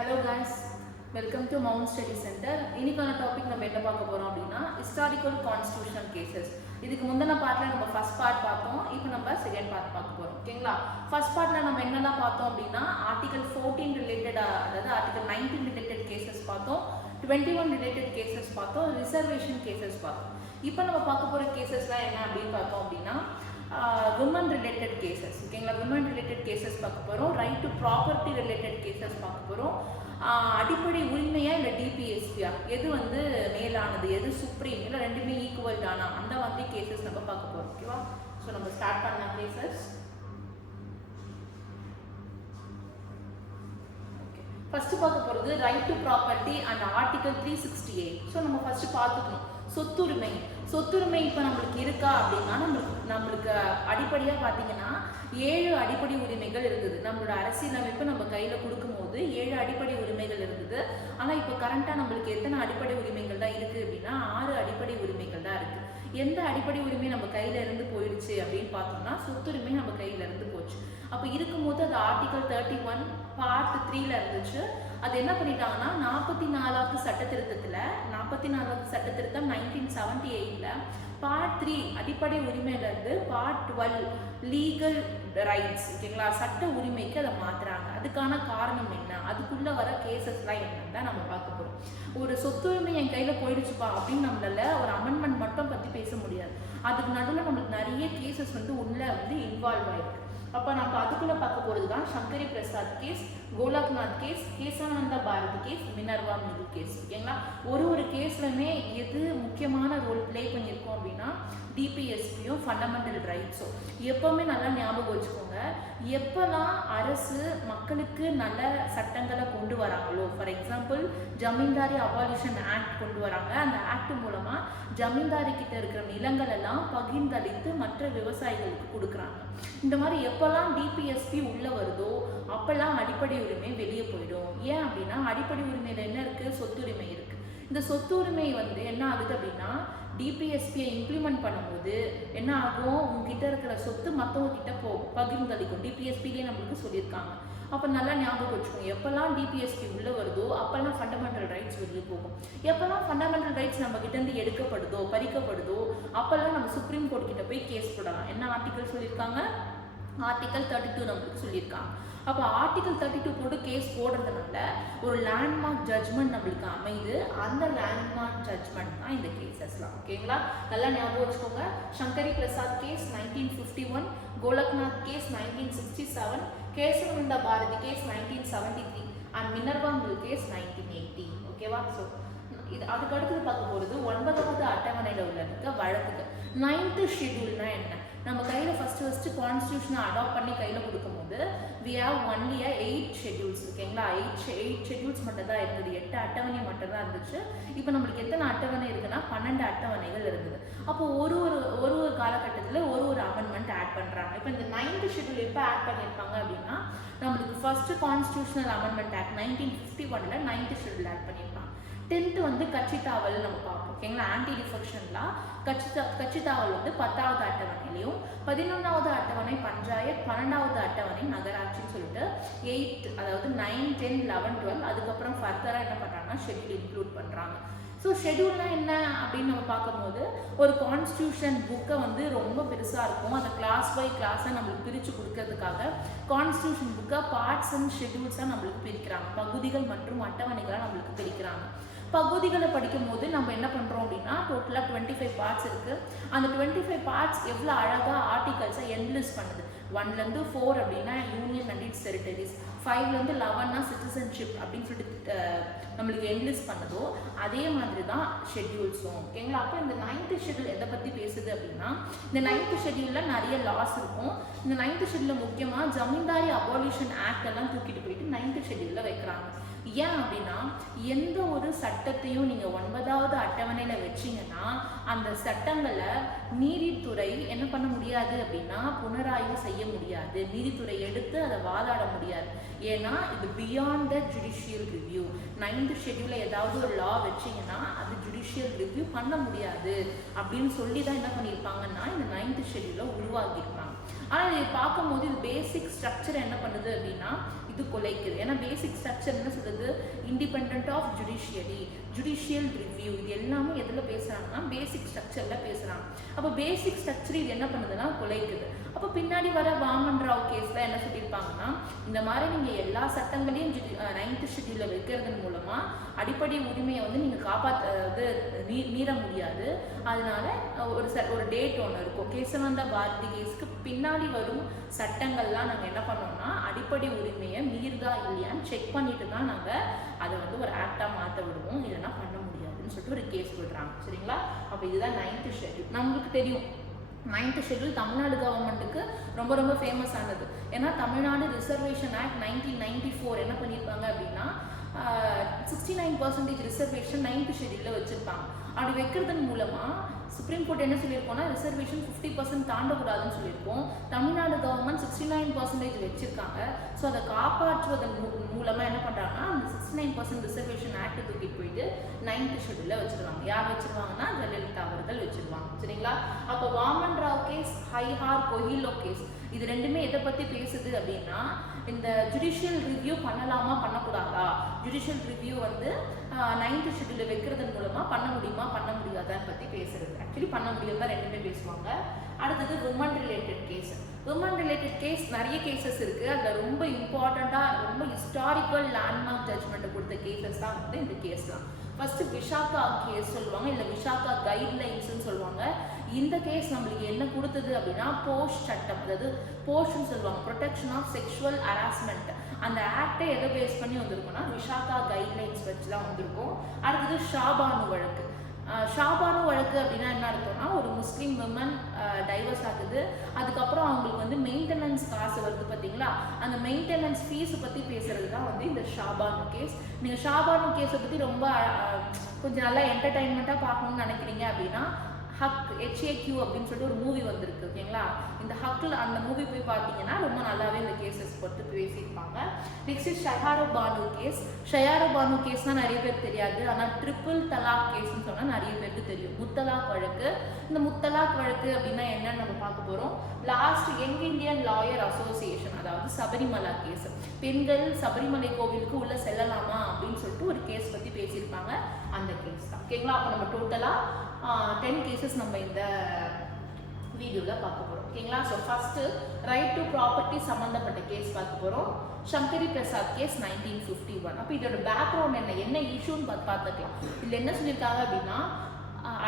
Hello guys, welcome to Mount Study Center. இன்னைக்கான topic நம்ம என்ன பார்க்க போறோம் அப்படின்னா historical constitutional cases. இதுக்கு முந்தின பார்ட்ல நம்ம ஃபர்ஸ்ட் பார்ட் பார்த்தோம். இப்போ நம்ம செகண்ட் பார்ட் பார்க்க போறோம். ஓகேங்களா? ஃபர்ஸ்ட் பார்ட்ல நம்ம என்னெல்லாம் பார்த்தோம் அப்படின்னா ஆர்டிகல் 14 ரிலேட்டட் அதாவது ஆர்டிகல் 19 ரிலேட்டட் கேसेस பார்த்தோம். 21 ரிலேட்டட் கேसेस பார்த்தோம். ரிசர்வேஷன் கேसेस பார்த்தோம். இப்போ நம்ம பார்க்க போற கேसेसலாம் என்ன அப்படின்னு பார்த்தோம் அப்படின்னா women related cases. ஓகேங்களா? women related cases பார்க்க போறோம். Right to property related cases பார்க்க போறோம். அடிப்படை உரிமையா இல்லை டிபிஎஸ்பியா எது வந்து மேலானது எது சுப்ரீம் இல்லை ரெண்டுமே ஈக்குவல் தானா அந்த மாதிரி கேசஸ் நம்ம பார்க்க போறோம். ஓகேவா? ஸோ நம்ம ஸ்டார்ட் பண்ணலாம் கேசஸ். ஃபர்ஸ்ட் பார்க்க போகிறது right to property and article 368. So நம்ம ஃபர்ஸ்ட் பார்த்துக்கணும் சொத்துரிமை. சொத்துரிமை இப்போ நம்மளுக்கு இருக்கா அப்படின்னா நம்மளுக்கு அடிப்படையாக பார்த்தீங்கன்னா 7 அடிப்படை உரிமைகள் இருந்தது. நம்மளோட அரசியலமைப்பு நம்ம கையில் கொடுக்கும்போது 7 அடிப்படை உரிமைகள் இருந்தது. ஆனால் இப்போ கரண்ட்டாக நம்மளுக்கு எத்தனை அடிப்படை உரிமைகள் தான் இருக்குது அப்படின்னா 6 அடிப்படை உரிமைகள் தான் இருக்குது. எந்த அடிப்படை உரிமை நம்ம கையில இருந்து போயிடுச்சு அப்படின்னு பார்த்தோம்னா சொத்துரிமை நம்ம கையில இருந்து போச்சு. அப்போ இருக்கும்போது அது ஆர்டிகல் 31 பார்ட் 3ல இருந்துச்சு. அது என்ன பண்ணிட்டாங்கன்னா 44வது சட்ட திருத்தத்தில் 44வது சட்ட திருத்தம் 1978ல பார்ட் 3 அடிப்படை உரிமையிலேருந்து பார்ட் 12 லீகல் ரைட்ஸ் ஓகேங்களா சட்ட உரிமைக்கு அதை மாற்றுறாங்க. அதுக்கான காரணம் என்ன, அதுக்குள்ளே வர கேசஸ்லாம் என்னன்னு தான் நம்ம பார்க்க போகிறோம். ஒரு சொத்துரிமை என் கையில் போயிடுச்சுப்பா அப்படின்னு நம்மளால ஒரு அமெண்ட்மெண்ட் மட்டும் பற்றி பேச முடியாது. அதுக்கு நடுவில் நம்மளுக்கு நிறைய கேசஸ் வந்து உள்ளே வந்து இன்வால்வ் ஆயிருக்கு. அப்போ நம்ம அதுக்குள்ளே பார்க்க போகிறது தான் Shankari Prasad case, Golaknath case, Kesavananda Bharati case, Minerva mill case. ஓகேங்களா? ஒரு கேஸ்லையுமே எது முக்கியமான ரோல் ப்ளே பண்ணியிருக்கோம் அப்படின்னா டிபிஎஸ்பியும் ஃபண்டமெண்டல் ரைட்ஸும். எப்போவுமே நல்லா ஞாபகம் வச்சுக்கோங்க, எப்போல்லாம் அரசு மக்களுக்கு நல்ல சட்டங்களை கொண்டு வராங்களோ, for example zamindari abolition act கொண்டு வராங்க. அந்த ஆக்ட் மூலமாக ஜமீன்தாரி கிட்ட இருக்கிற நிலங்கள் எல்லாம் பகிர்ந்தளித்து மற்ற விவசாயிகளுக்கு கொடுக்குறாங்க. இந்த மாதிரி எப்போல்லாம் டிபிஎஸ்பி உள்ளே வருதோ அப்போல்லாம் அடிப்படை உரிமை வெளியே போயிடும். ஏன் அப்படின்னா அடிப்படை உரிமையில் என்ன இருக்குது, சொத்துரிமை இருக்குது. இந்த சொத்துரிமை வந்து என்ன ஆகுது அப்படின்னா டிபிஎஸ்பியை இம்ப்ளிமெண்ட் பண்ணும்போது என்ன ஆகும், உங்ககிட்ட இருக்கிற சொத்து மற்றவங்க கிட்ட பகிர்ந்தளிக்கும். டிபிஎஸ்பிலே நம்மளுக்கு சொல்லியிருக்காங்க. அப்போ நல்லா ஞாபகம் வச்சுக்கோங்க, எப்போல்லாம் டிபிஎஸ்பி உள்ளே வருதோ அப்போல்லாம் ஃபண்டமெண்டல் ரைட்ஸ் வெளியே போகும். எப்போல்லாம் ஃபண்டமெண்டல் ரைட்ஸ் நம்ம கிட்டேருந்து எடுக்கப்படுதோ பறிக்கப்படுதோ அப்போல்லாம் நம்ம சுப்ரீம் கோர்ட் கிட்ட போய் கேஸ் போடலாம். என்ன ஆர்டிகல் சொல்லியிருக்காங்க, ஆர்டிகல் 32 நம்மளுக்கு சொல்லியிருக்காங்க. அப்போ ஆர்டிகல் 32 போட்டு கேஸ் போடுறதுனால ஒரு லேண்ட்மார்க் ஜட்ஜ்மெண்ட் நம்மளுக்கு அமைது. அந்த லேண்ட்மார்க் ஜட்ஜ்மெண்ட் தான் இந்த கேசஸ்லாம். ஓகேங்களா? நல்லா ஞாபகம் வச்சுக்கோங்க. Shankari Prasad case 1951, Golaknath case 1967, Kesavananda Bharati case 1973 and Minerva mill case 1980. ஓகேவா? ஸோ இது அதுக்கு அடுத்தது பார்க்க போகிறது 9வது அட்டவணையில் உள்ள இருக்க வழக்குக்கு 9th ஷெட்யூல்னா என்ன. நம்ம கையில் ஃபஸ்ட்டு கான்ஸ்டியூஷனை அடாப்ட் பண்ணி கையில் கொடுக்கும்போது வி ஹேவ் ஒன்லி 8 ஷெட்யூல்ஸ். ஓகேங்களா? 8 ஷெட்யூல்ஸ் மட்டும் தான் இருந்தது, 8 அட்டவணை மட்டும் தான் இருந்துச்சு. இப்போ நம்மளுக்கு எத்தனை அட்டவணை இருக்குன்னா 12 அட்டவணைகள் இருந்தது. அப்போ ஒரு காலகட்டத்தில் ஒரு அமெண்ட்மெண்ட் ஆட் பண்ணுறாங்க. இப்போ இந்த 9th ஷெட்யூல் எப்போ ஆட் பண்ணியிருப்பாங்க அப்படின்னா நம்மளுக்கு ஃபர்ஸ்ட் கான்ஸ்டியூஷனல் அமெண்ட்மெண்ட் ஆக்ட் 1951ல் 9th ஷெட்யூல் ஆட் பண்ணியிருப்பாங்க. 10th வந்து கட்சி தாவல் நம்ம பார்ப்போம். ஓகேங்களா? ஆன்டி டிஃபெக்ஷன்லாம் கட்சி தாவல் வந்து 10வது அட்டவணையிலையும், 11வது அட்டவணை பஞ்சாயத், 12வது அட்டவணை நகராட்சின்னு சொல்லிட்டு 8 அதாவது 9, 10, 11, 12 அதுக்கப்புறம் ஃபர்தராக என்ன பண்ணுறாங்கன்னா ஷெட்யூல் இன்க்ளூட் பண்ணுறாங்க. ஸோ ஷெட்யூல்னால் என்ன அப்படின்னு நம்ம பார்க்கும்போது ஒரு கான்ஸ்டியூஷன் புக்கை வந்து ரொம்ப பெருசாக இருக்கும். அதை கிளாஸ் பை கிளாஸாக நம்மளுக்கு பிரித்து கொடுக்கறதுக்காக கான்ஸ்டியூஷன் புக்கை பார்ட்ஸ் அண்ட் ஷெட்யூல்ஸாக நம்மளுக்கு பிரிக்கிறாங்க. பகுதிகள் மற்றும் அட்டவணைகளாக நம்மளுக்கு பிரிக்கிறாங்க. பகுதிகளை படிக்கும் போது நம்ம என்ன பண்ணுறோம் அப்படின்னா டோட்டலாக 25 பார்ட்ஸ் இருக்குது. அந்த 25 பார்ட்ஸ் எவ்வளோ அழகாக ஆர்டிகல்ஸை என்லிஸ்ட் பண்ணுது. 1லேருந்து 4 அப்படின்னா யூனியன் அண்ட் இட்ஸ் டெரிட்டரிஸ், 5லேருந்து 11னா சிட்டிசன்ஷிப் அப்படின்னு சொல்லிட்டு நம்மளுக்கு என்லிஸ்ட் பண்ணதோ அதே மாதிரி தான் ஷெட்யூல்ஸும். ஓகேங்களா? அப்போ இந்த 9th ஷெட்யூல் எதை பற்றி பேசுது அப்படின்னா இந்த 9th ஷெட்யூலில் நிறைய லாஸ் இருக்கும். இந்த 9th ஷெட்யூலில் முக்கியமாக ஜமீன்தாரி அபாலிஷன் ஆக்ட் எல்லாம் தூக்கிட்டு போயிட்டு 9th ஷெட்யூலில் வைக்கிறாங்க. ஏன் அப்படின்னா எந்த ஒரு சட்டத்தையும் நீங்கள் 9வது அட்டவணையில் வச்சிங்கன்னா அந்த சட்டங்களை நீதித்துறை என்ன பண்ண முடியாது அப்படின்னா புனராய்வு செய்ய முடியாது. நீதித்துறை எடுத்து அதை வாதாட முடியாது. ஏன்னா இது beyond the judicial review. 9th ஷெட்யூலில் ஏதாவது ஒரு லா வச்சிங்கன்னா அது ஜுடிஷியல் ரிவ்யூ பண்ண முடியாது அப்படின்னு சொல்லி தான் என்ன பண்ணியிருப்பாங்கன்னா இந்த 9th ஷெட்யூலை உருவாக்கியிருப்பாங்க. ஆனால் இதை பார்க்கும்போது இது பேசிக் ஸ்ட்ரக்சர் என்ன பண்ணுது அப்படின்னா இது குலைக்குது. ஏன்னா பேசிக் ஸ்ட்ரக்சர் என்ன சொல்லுது, இண்டிபெண்ட் ஆஃப் ஜுடிஷியல் ரிவ்யூ, இது எல்லாமே எதில் பேசுகிறாங்கன்னா பேசிக் ஸ்ட்ரக்சரில் பேசுகிறாங்க. அப்போ பேசிக் ஸ்ட்ரக்சர் இது என்ன பண்ணுதுன்னா குலைக்குது. அப்போ பின்னாடி வர வாமன் ராவ் கேஸில் என்ன சொல்லியிருப்பாங்கன்னா, இந்த மாதிரி நீங்கள் எல்லா சட்டங்களையும் 9th ஷெட்யூலில் வைக்கிறதன் மூலமாக அடிப்படை உரிமையை வந்து நீங்கள் மீற முடியாது. அதனால ஒரு டேட் ஒன்று இருக்கும். கேசவந்த பாரதி கேஸுக்கு பின்னாடி வரும் சட்டங்கள்லாம் நாங்கள் என்ன பண்ணோம்னா அடிப்படை உரிமையை மீறுதா இல்லையான்னு செக் பண்ணிட்டு தான் நாங்கள் அதை வந்து ஒரு ஆக்டாக மாற்ற விடுவோம், இல்லைன்னா பண்ண முடியாதுன்னு சொல்லிட்டு ஒரு கேஸ் விடுறாங்க. சரிங்களா? அப்போ இதுதான் 9th ஷெட்யூல். நம்மளுக்கு தெரியும் 9th ஷெட்யூல் தமிழ்நாடு கவர்மெண்ட்டுக்கு ரொம்ப ரொம்ப ஃபேமஸ் ஆனது. ஏன்னா தமிழ்நாடு ரிசர்வேஷன் ஆக்ட் 1994 என்ன பண்ணியிருப்பாங்க அப்படின்னா 69% ரிசர்வேஷன் 9th ஷெட்யூலில் வச்சுருப்பாங்க. அப்படி வைக்கிறதன் மூலமாக சுப்ரீம் கோர்ட் என்ன சொல்லியிருக்கோம்னா ரிசர்வேஷன் 50% தாண்டக்கூடாதுன்னு சொல்லியிருக்கோம். தமிழ்நாடு கவர்மெண்ட் 69% வச்சுருக்காங்க. ஸோ அதை காப்பாற்றுவதன் மூலமாக என்ன பண்ணுறாங்கன்னா அந்த 69% ரிசர்வேஷன் ஆக்ட் தூக்கிட்டு போயிட்டு 9th ஷெட்யூலில் வச்சுருவாங்க. யார் வச்சுருவாங்கன்னா ஜெயலலிதா அவர்கள் வச்சுருவாங்க. சரிங்களா? அப்போ வாமன் ராவ் கேஸ், ஹைஹார் கொஹிலோ கேஸ், இது ரெண்டுமே எதை பற்றி பேசுது அப்படின்னா இந்த ஜுடிஷியல் ரிவ்யூ பண்ணலாமா பண்ணக்கூடாதா, ஜுடிஷியல் ரிவ்யூ வந்து 9th ஷெட்யூலில் வைக்கிறதன் மூலமாக பண்ண முடியுமா பண்ண முடியாதான்னு பற்றி பேசுறது. ஆக்சுவலி பண்ண முடியும் தான் ரெண்டுமே பேசுவாங்க. அடுத்தது woman related case. Woman related case நிறைய கேசஸ் இருக்குது. அதில் ரொம்ப இம்பார்ட்டண்ட்டாக ரொம்ப ஹிஸ்டாரிக்கல் லேண்ட்மார்க் ஜட்ஜ்மெண்ட்டை கொடுத்த கேசஸ் தான் வந்து இந்த கேஸ்லாம். ஃபர்ஸ்ட் விஷாகா கேஸ் சொல்லுவாங்க, இல்லை விஷாகா கைட்லைன்ஸ்ன்னு சொல்லுவாங்க. இந்த கேஸ் நம்மளுக்கு என்ன கொடுத்தது அப்படின்னா போஷ் சட்டம், அதாவது போஷ்ன்னு சொல்லுவாங்க, ப்ரொடெக்ஷன் ஆஃப் செக்ஷுவல் ஹராஸ்மெண்ட். அந்த ஆக்டை எதை பேஸ் பண்ணி வந்திருக்கும்னா விஷாகா கைட்லைன்ஸ் வச்சு தான் வந்திருக்கும். அடுத்தது ஷாபானு வழக்கு. ஷாபானு வழக்கு அப்படின்னா என்ன அர்த்தம்னா ஒரு முஸ்லீம் விமன் டைவர்ஸ் ஆகுது, அதுக்கப்புறம் அவங்களுக்கு வந்து மெயின்டெனன்ஸ் காசு வருது பார்த்தீங்களா, அந்த மெயின்டெனன்ஸ் ஃபீஸை பற்றி பேசுறது தான் வந்து இந்த ஷாபானு கேஸ். நீங்கள் ஷாபானு கேஸை பற்றி ரொம்ப கொஞ்சம் நல்லா என்டர்டைன்மெண்ட்டாக பார்க்கணும்னு நினைக்கிறீங்க அப்படின்னா ஹக் HAQ அப்படின்னு சொல்லிட்டு ஒரு மூவி வந்திருக்கு. ஓகேங்களா? இந்த ஹக்கில் அந்த மூவி போய் பார்த்தீங்கன்னா ரொம்ப நல்லாவே இந்த கேசஸ் பற்றி பேசியிருப்பாங்க. Next Shayara Bano case. ஷயாரு பானு கேஸ்னால் நிறைய பேர் தெரியாது, ஆனால் ட்ரிபிள் தலாக் கேஸ்ன்னு சொன்னால் நிறைய பேருக்கு தெரியும். முத்தலாக் வழக்கு. இந்த முத்தலாக் வழக்கு அப்படின்னா என்னன்னு நம்ம பார்க்க போகிறோம். Last young Indian lawyer association, அதாவது சபரிமலா கேஸ், பெண்கள் சபரிமலை கோவிலுக்கு உள்ள செல்லலாமா அப்படின்னு சொல்லிட்டு ஒரு கேஸ் பற்றி பேசியிருப்பாங்க. அந்த கேஸ் தான். ஓகேங்களா? அப்போ நம்ம டோட்டலாக 10 கேசஸ் நம்ம இந்த வீடியோவில் பார்க்க போகிறோம். ஓகேங்களா? So first right to property சம்மந்தப்பட்ட கேஸ் பார்க்க போகிறோம். சங்கரி பிரசாத் கேஸ் 1951. அப்போ இதோட பேக்ரவுண்ட் என்ன இஷ்யூன்னு பார்த்துக்கலாம். இதில் என்ன சொல்லியிருக்காங்க அப்படின்னா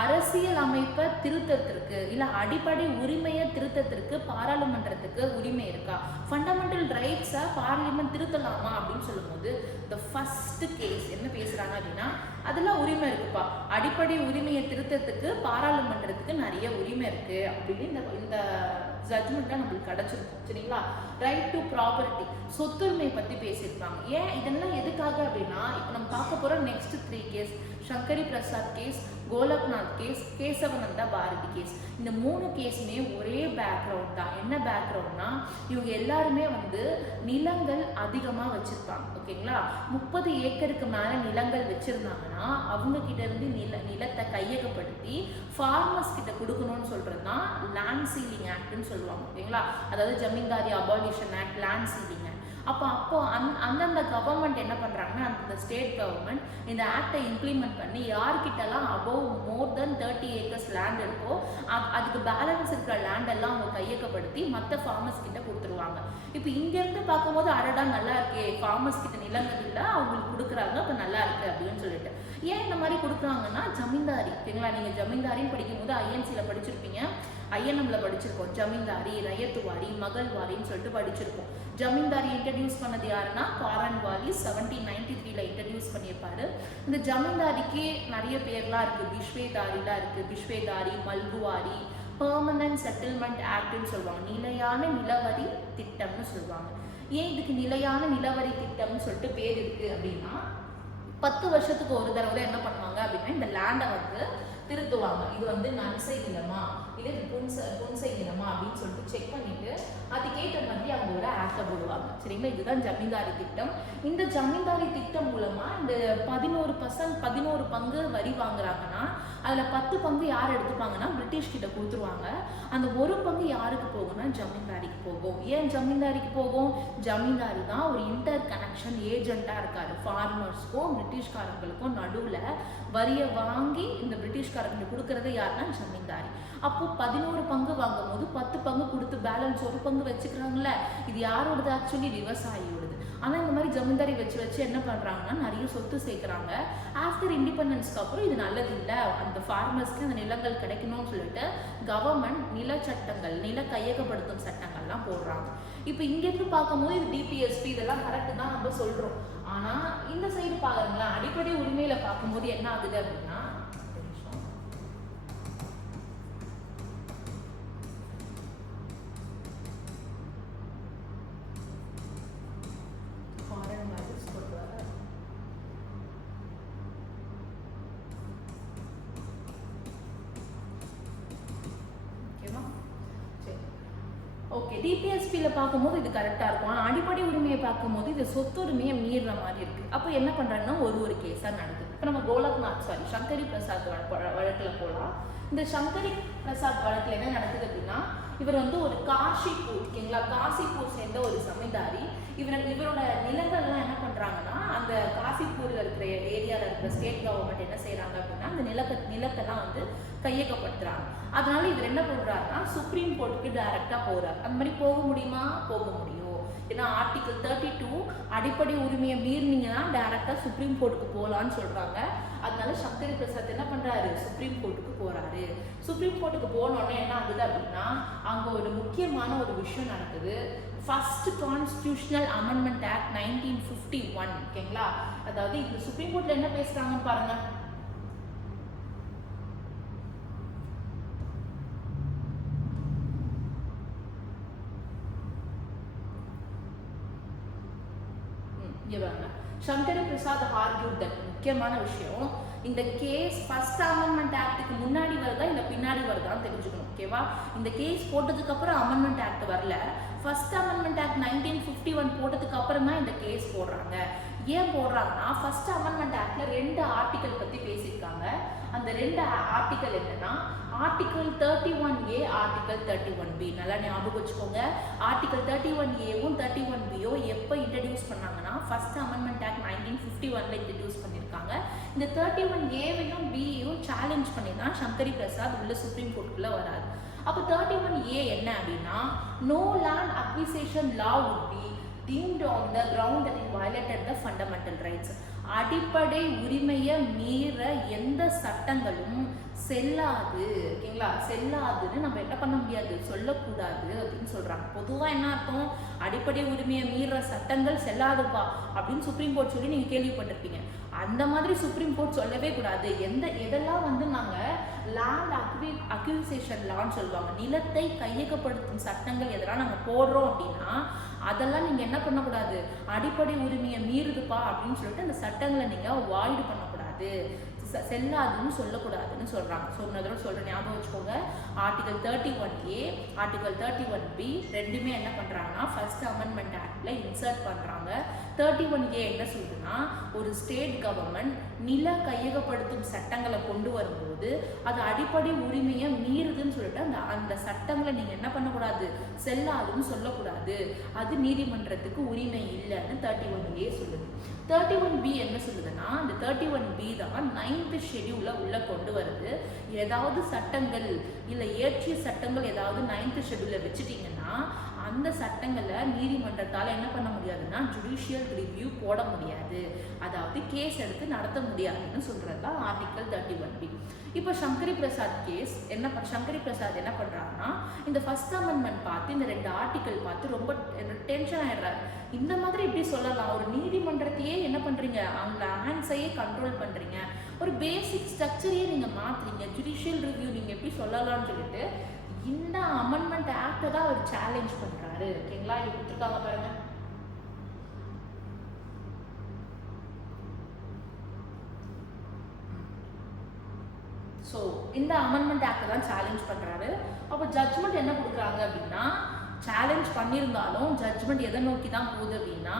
அரசியல் அமைப்பை திருத்தத்திற்கு இல்லை அடிப்படை உரிமையை திருத்தத்திற்கு பாராளுமன்றத்துக்கு உரிமை இருக்கா, ஃபண்டமெண்டல் ரைட்ஸை பார்லிமெண்ட் திருத்தலாமா அப்படின்னு சொல்லும்போது த ஃபர்ஸ்ட் கேஸ் என்ன பேசுகிறாங்க அப்படின்னா அதெல்லாம் உரிமை இருக்குப்பா, அடிப்படை உரிமையை திருத்தத்துக்கு பாராளுமன்றத்துக்கு நிறைய உரிமை இருக்குது அப்படின்னு இந்த ஜட்ஜ்மெண்ட்டாக நம்மளுக்கு கிடச்சிருக்கும். சரிங்களா? ரைட் டு ப்ராப்பர்ட்டி, சொத்துரிமை பற்றி பேசியிருப்பாங்க. ஏன் இதெல்லாம் எதுக்காக அப்படின்னா இப்போ நம்ம பார்க்க போகிற next 3 case, Shankari Prasad case, Golaknath case, Kesavananda Bharati case, இந்த 3 கேஸுமே ஒரே பேக்ரவுண்ட் தான். என்ன பேக்ரவுண்ட்னா இவங்க எல்லாருமே வந்து நிலங்கள் அதிகமாக வச்சுருப்பாங்க. ஓகேங்களா? 30 ஏக்கருக்கு மேலே நிலங்கள் வச்சுருந்தாங்கன்னா அவங்க கிட்ட இருந்து நிலத்தை கையகப்படுத்தி ஃபார்மர்ஸ் கிட்ட கொடுக்கணும்னு சொல்கிறது தான் லேண்ட் சீலிங் ஆக்ட்னு சொல்லுவாங்க. ஓகேங்களா? அதாவது zamindari abolition act, land ceiling act. அப்போ அந்தந்த கவர்மெண்ட் என்ன பண்ணுறாங்கன்னா அந்த ஸ்டேட் கவர்மெண்ட் இந்த ஆக்டை இம்ப்ளிமெண்ட் பண்ணி யார்கிட்டலாம் அபவ் மோர் தென் 30 ஏக்கர்ஸ் லேண்ட் இருக்கோ அதுக்கு பேலன்ஸ் இருக்கிற லேண்டெல்லாம் அவங்க கையகப்படுத்தி மற்ற ஃபார்மர்ஸ் கிட்ட கொடுத்துருவாங்க. இப்போ இங்கேருந்து பார்க்கும்போது அடடா நல்லா இருக்கே, ஃபார்மர்ஸ் கிட்ட நிலங்கள் இல்லை அவங்களுக்கு கொடுக்குறாங்க, அப்போ நல்லா இருக்கு அப்படின்னு சொல்லிட்டு. ஏன் இந்த மாதிரி கொடுக்குறாங்கன்னா ஜமீன்தாரி. ஓகேங்களா? நீங்கள் ஜமீன்தாரின்னு படிக்கும்போது INCல படிச்சிருப்பீங்க, INMல படிச்சிருக்கோம். ஜமீன்தாரி, ரயத்துவாரி, மகள்வாரின்னு சொல்லிட்டு படிச்சிருக்கோம். ஜமீன்தாரி இன்ட்ரடியூஸ் பண்ணது யாருன்னா காரன்வாலி 1793ல இன்ட்ரடியூஸ் பண்ணியிருப்பாரு. இந்த ஜமீன்தாரிக்கு நிறைய பேர்லாம் இருக்குது, பிஷ்வேதாரிலாம் இருக்குது, பிஷ்வேதாரி, மல்குவாரி, பெர்மனன்ட் செட்டில்மெண்ட் ஆக்ட்னு சொல்லுவாங்க, நிலையான நிலவரி திட்டம்னு சொல்லுவாங்க. ஏன் இதுக்கு நிலையான நிலவரி திட்டம்னு சொல்லிட்டு பேர் இருக்குது அப்படின்னா 10 வருஷத்துக்கு ஒரு தடவை என்ன பண்ணுவாங்க அப்படின்னா இந்த லேண்டை வந்து திருத்துவாங்க. இது வந்து நன்சை நிலமா இல்லை இது புன்சை நிலமா அப்படின்னு சொல்லிட்டு செக் பண்ணிட்டு அதுக்கேற்ற மாதிரி அவங்க ஒரு ஆக்டை போடுவாங்க. சரிங்களா, இதுதான் ஜமீன்தாரி திட்டம். இந்த ஜமீன்தாரி திட்டம் மூலமா இந்த 11 பங்கு வரி வாங்குறாங்கன்னா அதுல 10 பங்கு யார் எடுத்துப்பாங்கன்னா பிரிட்டிஷ் கிட்ட கொடுத்துருவாங்க. அந்த ஒரு பங்கு யாருக்கு போகும்னா ஜமீன்தாரிக்கு போகும். ஏன் ஜமீன்தாரிக்கு போகும்? ஜமீன்தாரி தான் ஒரு இன்டர் கனெக்ஷன் ஏஜென்ட்டா இருக்காரு. ஃபார்மர்ஸ்க்கும் பிரிட்டிஷ்காரங்களுக்கும் நடுவுல வரியை வாங்கி இந்த பிரிட்டிஷ்காரங்களுக்கு கொடுக்கறது யாருன்னா ஜமீன்தாரி. அப்போ 11 பங்கு வாங்கும் போது 10 பங்கு கொடுத்து பேலன்ஸ் ஒரு பங்கு வச்சுக்கிறாங்கல்ல, இது யாரோடது? ஆக்சுவலி விவசாயியோடது. ஆனால் இந்த மாதிரி ஜமீன்தாரி வச்சு என்ன பண்ணுறாங்கன்னா நிறைய சொத்து சேர்க்குறாங்க. ஆஃப்டர் இண்டிபெண்டன்ஸ்க்கு அப்புறம் இது நல்லது இல்லை, அந்த ஃபார்மர்ஸ்க்கு அந்த நிலங்கள் கிடைக்கணும்னு சொல்லிட்டு கவர்மெண்ட் நில சட்டங்கள், நில கையகப்படுத்தும் சட்டங்கள்லாம் போடுறாங்க. இப்போ இங்கேருந்து பார்க்கும்போது இது டிபிஎஸ்பி இதெல்லாம் கரெக்டு தான் நம்ம சொல்கிறோம். ஆனால் இந்த சைடு பார்க்குறீங்களா, அடிப்படை உரிமையில் பார்க்கும்போது என்ன ஆகுது அப்படின்னா, ஓகே, டிபிஎஸ்பியில் பார்க்கும்போது இது கரெக்டாக இருக்கும். ஆனால் அடிப்படை உரிமையை பார்க்கும்போது இது சொத்துரிமையை மீறுற மாதிரி இருக்குது. அப்போ என்ன பண்ணுறாங்கன்னா ஒரு கேஸாக நடக்குது. இப்போ நம்ம சங்கரி பிரசாத் வழக்கில் போகலாம். இந்த சங்கரி பிரசாத் வழக்கில் என்ன நடக்குது அப்படின்னா, இவர் வந்து ஒரு காசிப்பூர், ஓகேங்களா, காசிப்பூர் சேர்ந்த ஒரு ஜமீன்தாரி. இவரோட நிலங்கள்லாம் என்ன பண்ணுறாங்கன்னா, அந்த காசிப்பூரில் இருக்கிற ஏரியாவில் இருக்கிற ஸ்டேட் கவர்மெண்ட் என்ன செய்கிறாங்க அப்படின்னா, அந்த நிலத்தெல்லாம் வந்து கையகப்படுத்துறாங்க. அதனால இவர் என்ன பண்ணுறாருன்னா சுப்ரீம் கோர்ட்டுக்கு டைரக்டாக போகிறார். அந்த மாதிரி போக முடியுமா? போக முடியும். ஏன்னா ஆர்டிகல் 32 அடிப்படை உரிமையை மீறினீங்கன்னா டைரக்டாக சுப்ரீம் கோர்ட்டுக்கு போகலான்னு சொல்கிறாங்க. அதனால சங்கரி பிரசாத் என்ன பண்ணுறாரு? சுப்ரீம் கோர்ட்டுக்கு போகிறாரு. சுப்ரீம் கோர்ட்டுக்கு போனோடனே என்ன ஆகுது அப்படின்னா, அங்கே ஒரு முக்கியமான ஒரு விஷயம் நடக்குது. ஃபர்ஸ்ட் கான்ஸ்டியூஷனல் அமெண்ட்மெண்ட் ஆக்ட் 1951, ஓகேங்களா. அதாவது இந்த சுப்ரீம் கோர்ட்டில் என்ன பேசுகிறாங்கன்னு பாருங்க. சங்கரி பிரசாத் ஆர்கியூட் தட், முக்கியமான விஷயம், இந்த கேஸ் ஃபர்ஸ்ட் அமெண்ட்மெண்ட் ஆக்டுக்கு முன்னாடி வருதா இல்லை பின்னாடி வருதான்னு தெரிஞ்சுக்கணும். ஓகேவா, இந்த கேஸ் போட்டதுக்கு அப்புறம் அமெண்ட்மெண்ட் ஆக்ட் வரல. ஃபர்ஸ்ட் அமெண்ட்மெண்ட் ஆக்ட் 1951 போட்டதுக்கு அப்புறம் தான் இந்த கேஸ் போடுறாங்க. ஏன் போடுறாங்கன்னா, ஃபர்ஸ்ட் அமெண்ட்மெண்ட் ஆக்ட்ல 2 ஆர்டிகல் பத்தி பேசியிருக்காங்க. அந்த 2 ஆர்டிகல் என்னன்னா, ஆர்டிகல் 31A, ஆர்டிகல் 31B. நல்லா ஞாபகம் வச்சுக்கோங்க. ஆர்டிகல் 31Aவும் 31Bயும் எப்போ இன்ட்ரடியூஸ் பண்ணாங்கன்னா, ஃபர்ஸ்ட் அமெண்ட்மெண்ட் ஆக்ட் 1951ல இன்ட்ரடியூஸ் பண்ணியிருக்காங்க. இந்த 31Aவையும் Bயையும் சேலஞ்ச் பண்ணி தான் சங்கரி பிரசாத் உள்ள சுப்ரீம் கோர்ட்டுக்குள்ள வராது. அப்போ 31A என்ன அப்படின்னா, no land acquisition law would be deemed on the ground that it violated the fundamental rights. அடிப்படை உரிமையை மீற எந்த சட்டங்களும் செல்லாது, ஓகேங்களா, செல்லாதுன்னு நம்ம என்ன பண்ண முடியாது, சொல்லக்கூடாது அப்படின்னு சொல்றாங்க. பொதுவாக என்ன அர்த்தம்? அடிப்படை உரிமையை மீற சட்டங்கள் செல்லாதுப்பா அப்படின்னு சுப்ரீம் கோர்ட் சொல்லி நீங்க கேள்விப்பட்டிருப்பீங்க. அந்த மாதிரி சுப்ரீம் கோர்ட் சொல்லவே கூடாது. எதெல்லாம் வந்து நாங்கள் லேண்ட் அக்யூசேஷன் லான்னு சொல்லுவாங்க, நிலத்தை கையகப்படுத்தும் சட்டங்கள் எதெல்லாம் நாங்கள் போடுறோம் அப்படின்னா அதெல்லாம் நீங்கள் என்ன பண்ணக்கூடாது, அடிப்படை உரிமையை மீறுதுப்பா அப்படின்னு சொல்லிட்டு அந்த சட்டங்களை நீங்கள் வாய்டு பண்ணக்கூடாது, செல்லாதுன்னு சொல்லக்கூடாதுன்னு சொல்கிறாங்க. சொன்னதோட சொல்கிற ஞாபகம் வச்சுக்கோங்க. ஆர்டிகல் 31A, ஆர்டிகல் 31B ரெண்டுமே என்ன பண்ணுறாங்கன்னா ஃபர்ஸ்ட் அமெண்ட்மெண்ட் ஆக்டில் இன்சர்ட் பண்ணுறாங்க. 31A என்ன சொல்லுதுன்னா, ஒரு ஸ்டேட் கவர்மெண்ட் நில கையகப்படுத்தும் சட்டங்களை கொண்டு வரும்போது அது அடிப்படை உரிமையை மீறுதுன்னு சொல்லிட்டு அந்த சட்டங்களை நீங்கள் என்ன பண்ணக்கூடாது, செல்லாதுன்னு சொல்லக்கூடாது, அது நீதிமன்றத்துக்கு உரிமை இல்லைன்னு 31A சொல்லுது. 31B என்ன சொல்லுதுன்னா, இந்த 31B தான் 9th ஷெட்யூலில் உள்ள கொண்டு வருது. ஏதாவது சட்டங்கள் இல்லை இயற்றிய சட்டங்கள் ஏதாவது 9th ஷெட்யூலில் வச்சுட்டிங்கன்னா அந்த சட்டங்களை நீதிமன்றத்தால் என்ன பண்ண முடியாதுன்னா ஜுடிஷியல் ரிவ்யூ போட முடியாது, அதாவது கேஸ் எடுத்து நடத்த முடியாதுன்னு சொல்கிறது தான் ஆர்டிகல் 31B. இப்போ சங்கரி பிரசாத் கேஸ் சங்கரி பிரசாத் என்ன பண்ணுறாங்கன்னா, இந்த ஃபர்ஸ்ட் அமெண்ட்மெண்ட் பார்த்து இந்த 2 ஆர்டிகல் பார்த்து ரொம்ப டென்ஷன் ஆகிடுறாரு. இந்த மாதிரி எப்படி சொல்லலாம், ஒரு நீதிமன்றத்தையே என்ன பண்ணுறீங்க, அவங்க ஹேண்ட்ஸையே கண்ட்ரோல் பண்ணுறீங்க, ஒரு பேசிக் ஸ்ட்ரக்சரையே நீங்கள் மாற்றுறீங்க, ஜுடிஷியல் ரிவ்யூ நீங்கள் எப்படி சொல்லலாம்னு சொல்லிட்டு இந்த அமெண்ட்மெண்ட் ஆக்டை தான் அவர் சேலஞ்ச் பண்ணுறாரு. ஓகேங்களா, இது கொடுத்துருக்காங்க பாருங்க. ஸோ இந்த அமெண்ட்மெண்ட் ஆக்டை தான் சேலஞ்ச் பண்ணுறாரு. அப்போ ஜட்ஜ்மெண்ட் என்ன கொடுக்குறாங்க அப்படின்னா, சேலஞ்ச் பண்ணியிருந்தாலும் ஜட்ஜ்மெண்ட் எதை நோக்கி தான் போகுது அப்படின்னா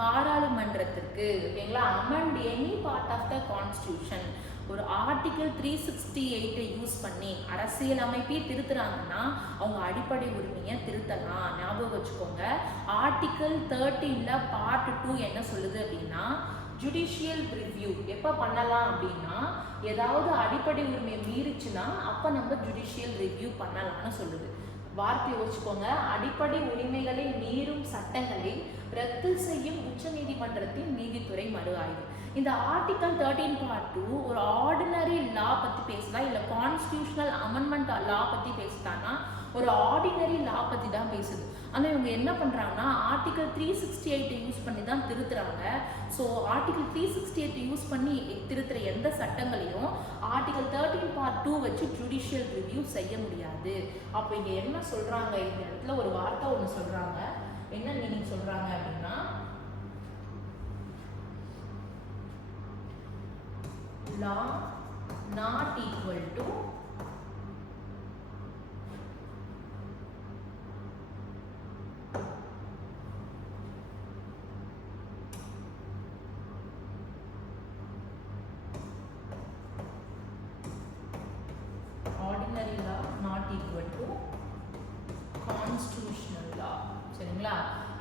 பாராளுமன்றத்திற்கு. ஓகேங்களா? Amend any part of the constitution. ஒரு ஆர்டிகல் 368 யூஸ் பண்ணி அரசியல் அமைப்பே திருத்துறாங்கன்னா அவங்க அடிப்படை உரிமையை திருத்தலாம். ஞாபகம் வச்சுக்கோங்க. ஆர்டிகல் 13ல பார்ட் 2 என்ன சொல்லுது அப்படின்னா, ஜுடிஷியல் ரிவ்யூ எப்போ பண்ணலாம் அப்படின்னா, ஏதாவது அடிப்படை உரிமையை மீறிச்சுன்னா அப்போ நம்ம ஜுடிஷியல் ரிவ்யூ பண்ணலாம்னு சொல்லுது. வார்த்தையை வச்சுக்கோங்க. அடிப்படை உரிமைகளை மீறும் சட்டங்களை ரத்து செய்யும் உச்சநீதிமன்றத்தின் நீதித்துறை மறு ஆய்வு. இந்த ஆர்டிகல் 13 பார்ட் 2 ஒரு ஆர்டினரி லா பற்றி பேசுதா இல்லை கான்ஸ்டியூஷனல் அமெண்ட்மெண்ட் லா பற்றி பேசுதான்னா ஒரு ஆர்டினரி லா பற்றி தான் பேசுது. ஆனால் இவங்க என்ன பண்ணுறாங்கன்னா ஆர்டிகல் 368 யூஸ் பண்ணி தான் திருத்துறாங்க. ஸோ ஆர்டிகல் 368 யூஸ் பண்ணி திருத்துற எந்த சட்டங்களையும் ஆர்டிகல் 13 பார்ட் 2 வச்சு ஜுடிஷியல் ரிவ்யூ செய்ய முடியாது. அப்போ இங்கே என்ன சொல்கிறாங்க, இந்த இடத்துல ஒரு வார்த்தை ஒன்று சொல்கிறாங்க. என்ன மீனிங் சொல்கிறாங்க அப்படின்னா, law not equal to ordinary law not equal to constitutional law. சரிங்களா?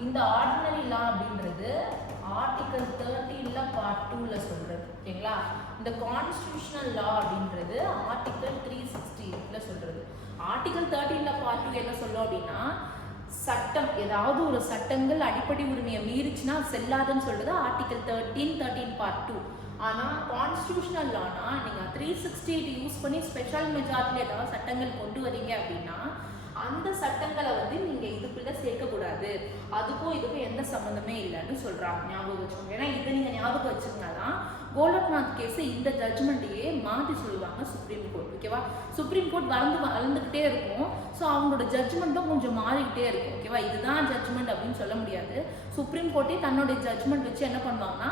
இந்த ஆர்டினரி லா அப்படின்றது ஆர்டிகல் 13ல பார்ட் 2ல சொல்றது. ஓகேங்களா? இந்த கான்ஸ்டிடியூஷனல் லா அப்படின்றது ஆர்டிகல் 368ல சொல்றது. ஆர்டிகல் 13ல பார்ட் 2 என்ன சொல்லும் அப்படின்னா, சட்டம் ஏதாவது ஒரு சட்டங்கள் அடிப்படை உரிமையை மீறிச்சுன்னா செல்லாதுன்னு சொல்றது ஆர்டிகல் 13 பார்ட் 2. ஆனால் கான்ஸ்டியூஷனல் லானா நீங்கள் 368 யூஸ் பண்ணி ஸ்பெஷல் மெஜாரிட்டியில் ஏதாவது சட்டங்கள் கொண்டு வரீங்க அப்படின்னா அந்த சட்டங்களை நீங்கள் இதுக்குள்ளே சேர்க்கக்கூடாது. அதுக்கும் இதுக்கும் எந்த சம்மந்தமே இல்லைன்னு சொல்கிறாங்க. ஞாபகம் வச்சுக்கோங்க. ஏன்னா இதை நீங்கள் ஞாபகம் வச்சுருந்தா தான் கோலக்நாத் கேஸை இந்த ஜட்ஜ்மெண்ட்டையே மாற்றி சொல்லுவாங்க சுப்ரீம் கோர்ட். ஓகேவா? சுப்ரீம் கோர்ட் வளர்ந்துக்கிட்டே இருக்கும். ஸோ அவங்களோட ஜட்ஜ்மெண்ட்டும் கொஞ்சம் மாறிக்கிட்டே இருக்கும். ஓகேவா? இதுதான் ஜட்ஜ்மெண்ட் அப்படின்னு சொல்ல முடியாது. சுப்ரீம் கோர்ட்டே தன்னுடைய ஜட்ஜ்மெண்ட் வச்சு என்ன பண்ணுவாங்கன்னா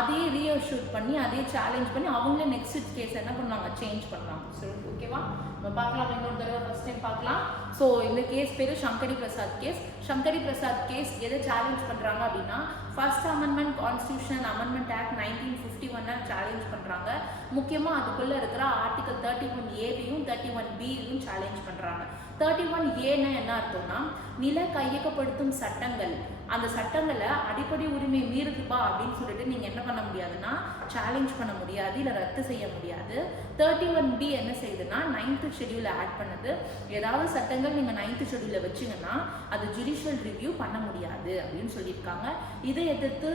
அதே ரீஅஷ்யூர் பண்ணி அதே சேலஞ்ச் பண்ணி அவங்களே நெக்ஸ்ட் கேஸ் என்ன பண்ணுவாங்க, சேஞ்ச் பண்ணுவாங்க. சரி, ஓகேவா? நம்ம பார்க்கலாம். இன்னொரு தடவை ஃபர்ஸ்ட் டைம் பார்க்கலாம். ஸோ இந்த கேஸ் பேர் சங்கரி பிரசாத் கேஸ். சங்கரி பிரசாத் கேஸ் எதை சேலஞ்ச் பண்ணுறாங்க அப்படின்னா first amendment constitution amendment act 1951 challenge பண்ணுறாங்க. முக்கியமாக அதுக்குள்ளே இருக்கிற ஆர்டிகல் 31A-வையும் 31B-யும் சேலஞ்ச் பண்ணுறாங்க. 31A என்ன அர்த்தம்னா, நில கையகப்படுத்தும் சட்டங்கள், அந்த சட்டங்களை அடிப்படை உரிமை மீறுதுப்பா அப்படின்னு சொல்லிட்டு நீங்கள் என்ன பண்ண முடியாதுன்னா சேலஞ்ச் பண்ண முடியாது, இல்லை ரத்து செய்ய முடியாது. 31B என்ன செய்யுதுன்னா 9th ஷெட்யூல் ஆட் பண்ணுது. ஏதாவது சட்டங்கள் நீங்கள் 9th ஷெட்யூலில் வச்சிங்கன்னா அது ஜுடிஷியல் ரிவ்யூ பண்ண முடியாது அப்படின்னு சொல்லியிருக்காங்க. இதை எதிர்த்து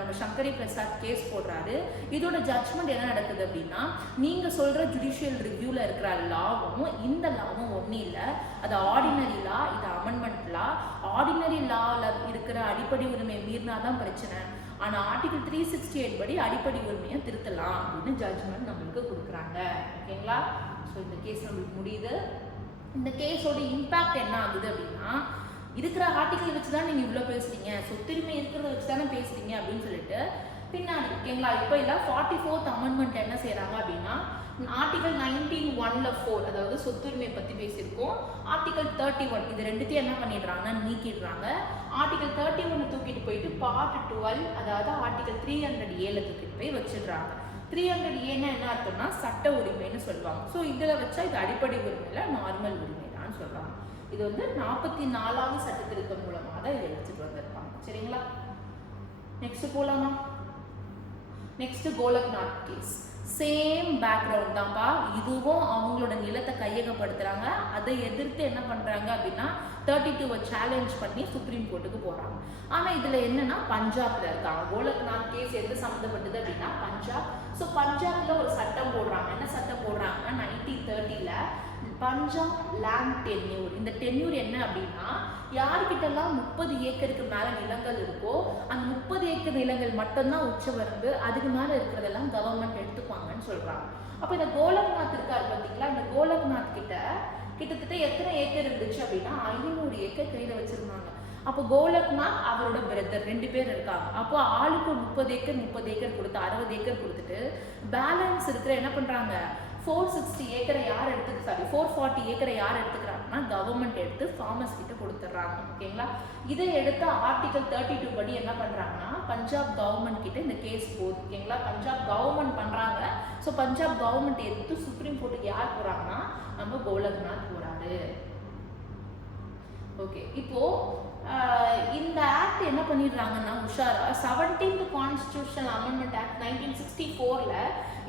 நம்ம சங்கரி பிரசாத் கேஸ் போடுறாரு. இதோட ஜட்ஜ்மெண்ட் என்ன நடக்குது அப்படின்னா, நீங்கள் சொல்கிற ஜுடிஷியல் ரிவ்யூவில் இருக்கிற லாவும் இந்த லாவும் ஒன்றும் இல்லை. அது ஆர்டினரி லா, இது அமெண்ட்மெண்ட் லா. ஆர்டினரி லாவில் இருக்கிற அடிப்படை உரிமை மீறினா தான் பிரச்சனை. ஆனால் ஆர்டிகல் 368 படி அடிப்படை உரிமையை திருத்தலாம் அப்படின்னு ஜட்ஜ்மெண்ட் நம்மளுக்கு கொடுக்குறாங்க. ஓகேங்களா? ஸோ இந்த கேஸ் நம்மளுக்கு முடியுது. இந்த கேஸோட இம்பேக்ட் என்ன ஆகுது அப்படின்னா, இருக்கிற ஆர்டிகல் வச்சு தான் நீங்கள் இவ்வளோ பேசுறீங்க, சொத்துரிமை இருக்கிறத வச்சு தானே பேசுறீங்க அப்படின்னு சொல்லிட்டு பின்னாடி. ஓகேங்களா? இப்போ இல்லை 44th அமெண்ட்மெண்ட் என்ன செய்கிறாங்க அப்படின்னா, ஆர்டிகல் 19(1)ல 4, அதாவது சொத்துரிமை பற்றி பேசியிருக்கோம். ஆர்டிகல் 31 இது ரெண்டுத்தையும் என்ன பண்ணிடுறாங்கன்னா நீக்கிடுறாங்க. ஆர்டிகல் 31 தூக்கிட்டு போயிட்டு பார்ட் 12, அதாவது ஆர்டிகல் 300A தூக்கிட்டு போய் வச்சிடுறாங்க. 300A என்ன அர்த்தம்னா சட்ட உரிமைன்னு சொல்லுவாங்க. ஸோ இதில் வச்சா இது அடிப்படை உரிமையில் நார்மல் உரிமை தான் சொல்கிறாங்க. இது 44வது சட்ட திருத்தம் மூலமாக தான் இதை எடுத்துகிட்டு வந்திருப்பாங்க. சரிங்களா? நெக்ஸ்ட் போகலாமா? Next Golaknath case. Same background தான்ப்பா. இதுவும் அவங்களோட நிலத்தை கையகப்படுத்துறாங்க. அதை எதிர்த்து என்ன பண்றாங்க அப்படின்னா 32 சேலஞ்ச் பண்ணி சுப்ரீம் கோர்ட்டுக்கு போறாங்க. ஆனா இதுல என்னன்னா பஞ்சாப்ல இருக்காங்க. கோலக்நாத் கேஸ் எது சம்மந்தப்பட்டது அப்படின்னா பஞ்சாப். ஸோ பஞ்சாப்ல ஒரு சட்டம் போடுறாங்க. என்ன சட்டம் போடுறாங்கன்னா 1930ல பஞ்சாப் லேண்ட் டென்யூர். இந்த டென்யூர் என்ன அப்படின்னா, யார்கிட்டலாம் 30 ஏக்கருக்கு மேலே நிலங்கள் இருக்கோ அந்த 30 ஏக்கர் நிலங்கள் மட்டும்தான் உச்சவரம்பு, அதுக்கு மேலே இருக்கிறதெல்லாம் கவர்மெண்ட் எடுத்துப்பாங்கன்னு சொல்கிறாங்க. அப்போ இந்த கோலக்நாத் இருக்காரு பார்த்தீங்களா, இந்த கோலக்நாத் கிட்டத்தட்ட எத்தனை ஏக்கர் இருந்துச்சு அப்படின்னா 500 ஏக்கர் கையில் வச்சுருந்தாங்க. அப்போ கோலக்நாத் அவரோட பிரதர் 2 பேர் இருக்காங்க. அப்போ ஆளுக்கு 30 ஏக்கர் கொடுத்து 60 ஏக்கர் கொடுத்துட்டு பேலன்ஸ் இருக்கிற என்ன பண்ணுறாங்க 460 ஏக்கரை யார் 440 ஏக்கரை யார் எடுத்துக்கிறாங்கன்னா கவர்மெண்ட் எடுத்து ஃபார்மர்ஸ் கிட்ட கொடுத்துட்றாங்க. ஓகேங்களா? இதை எடுத்து ஆர்டிகல் 32 படி என்ன பண்றாங்கன்னா பஞ்சாப் கவர்மெண்ட் கிட்ட இந்த கேஸ் போகுது. ஓகேங்களா? பஞ்சாப் கவர்மெண்ட் பண்றாங்க. ஸோ பஞ்சாப் கவர்மெண்ட் எடுத்து சுப்ரீம் கோர்ட்டுக்கு யார் போறாங்கன்னா நம்ம கோலக்நாத் போறாரு. ஓகே, இப்போ இந்த ஆக்ட் என்ன பண்ணிடுறாங்கன்னா உஷாரா 17th கான்ஸ்டிடியூஷனல் அமெண்ட்மெண்ட் ஆக்ட் 1964ல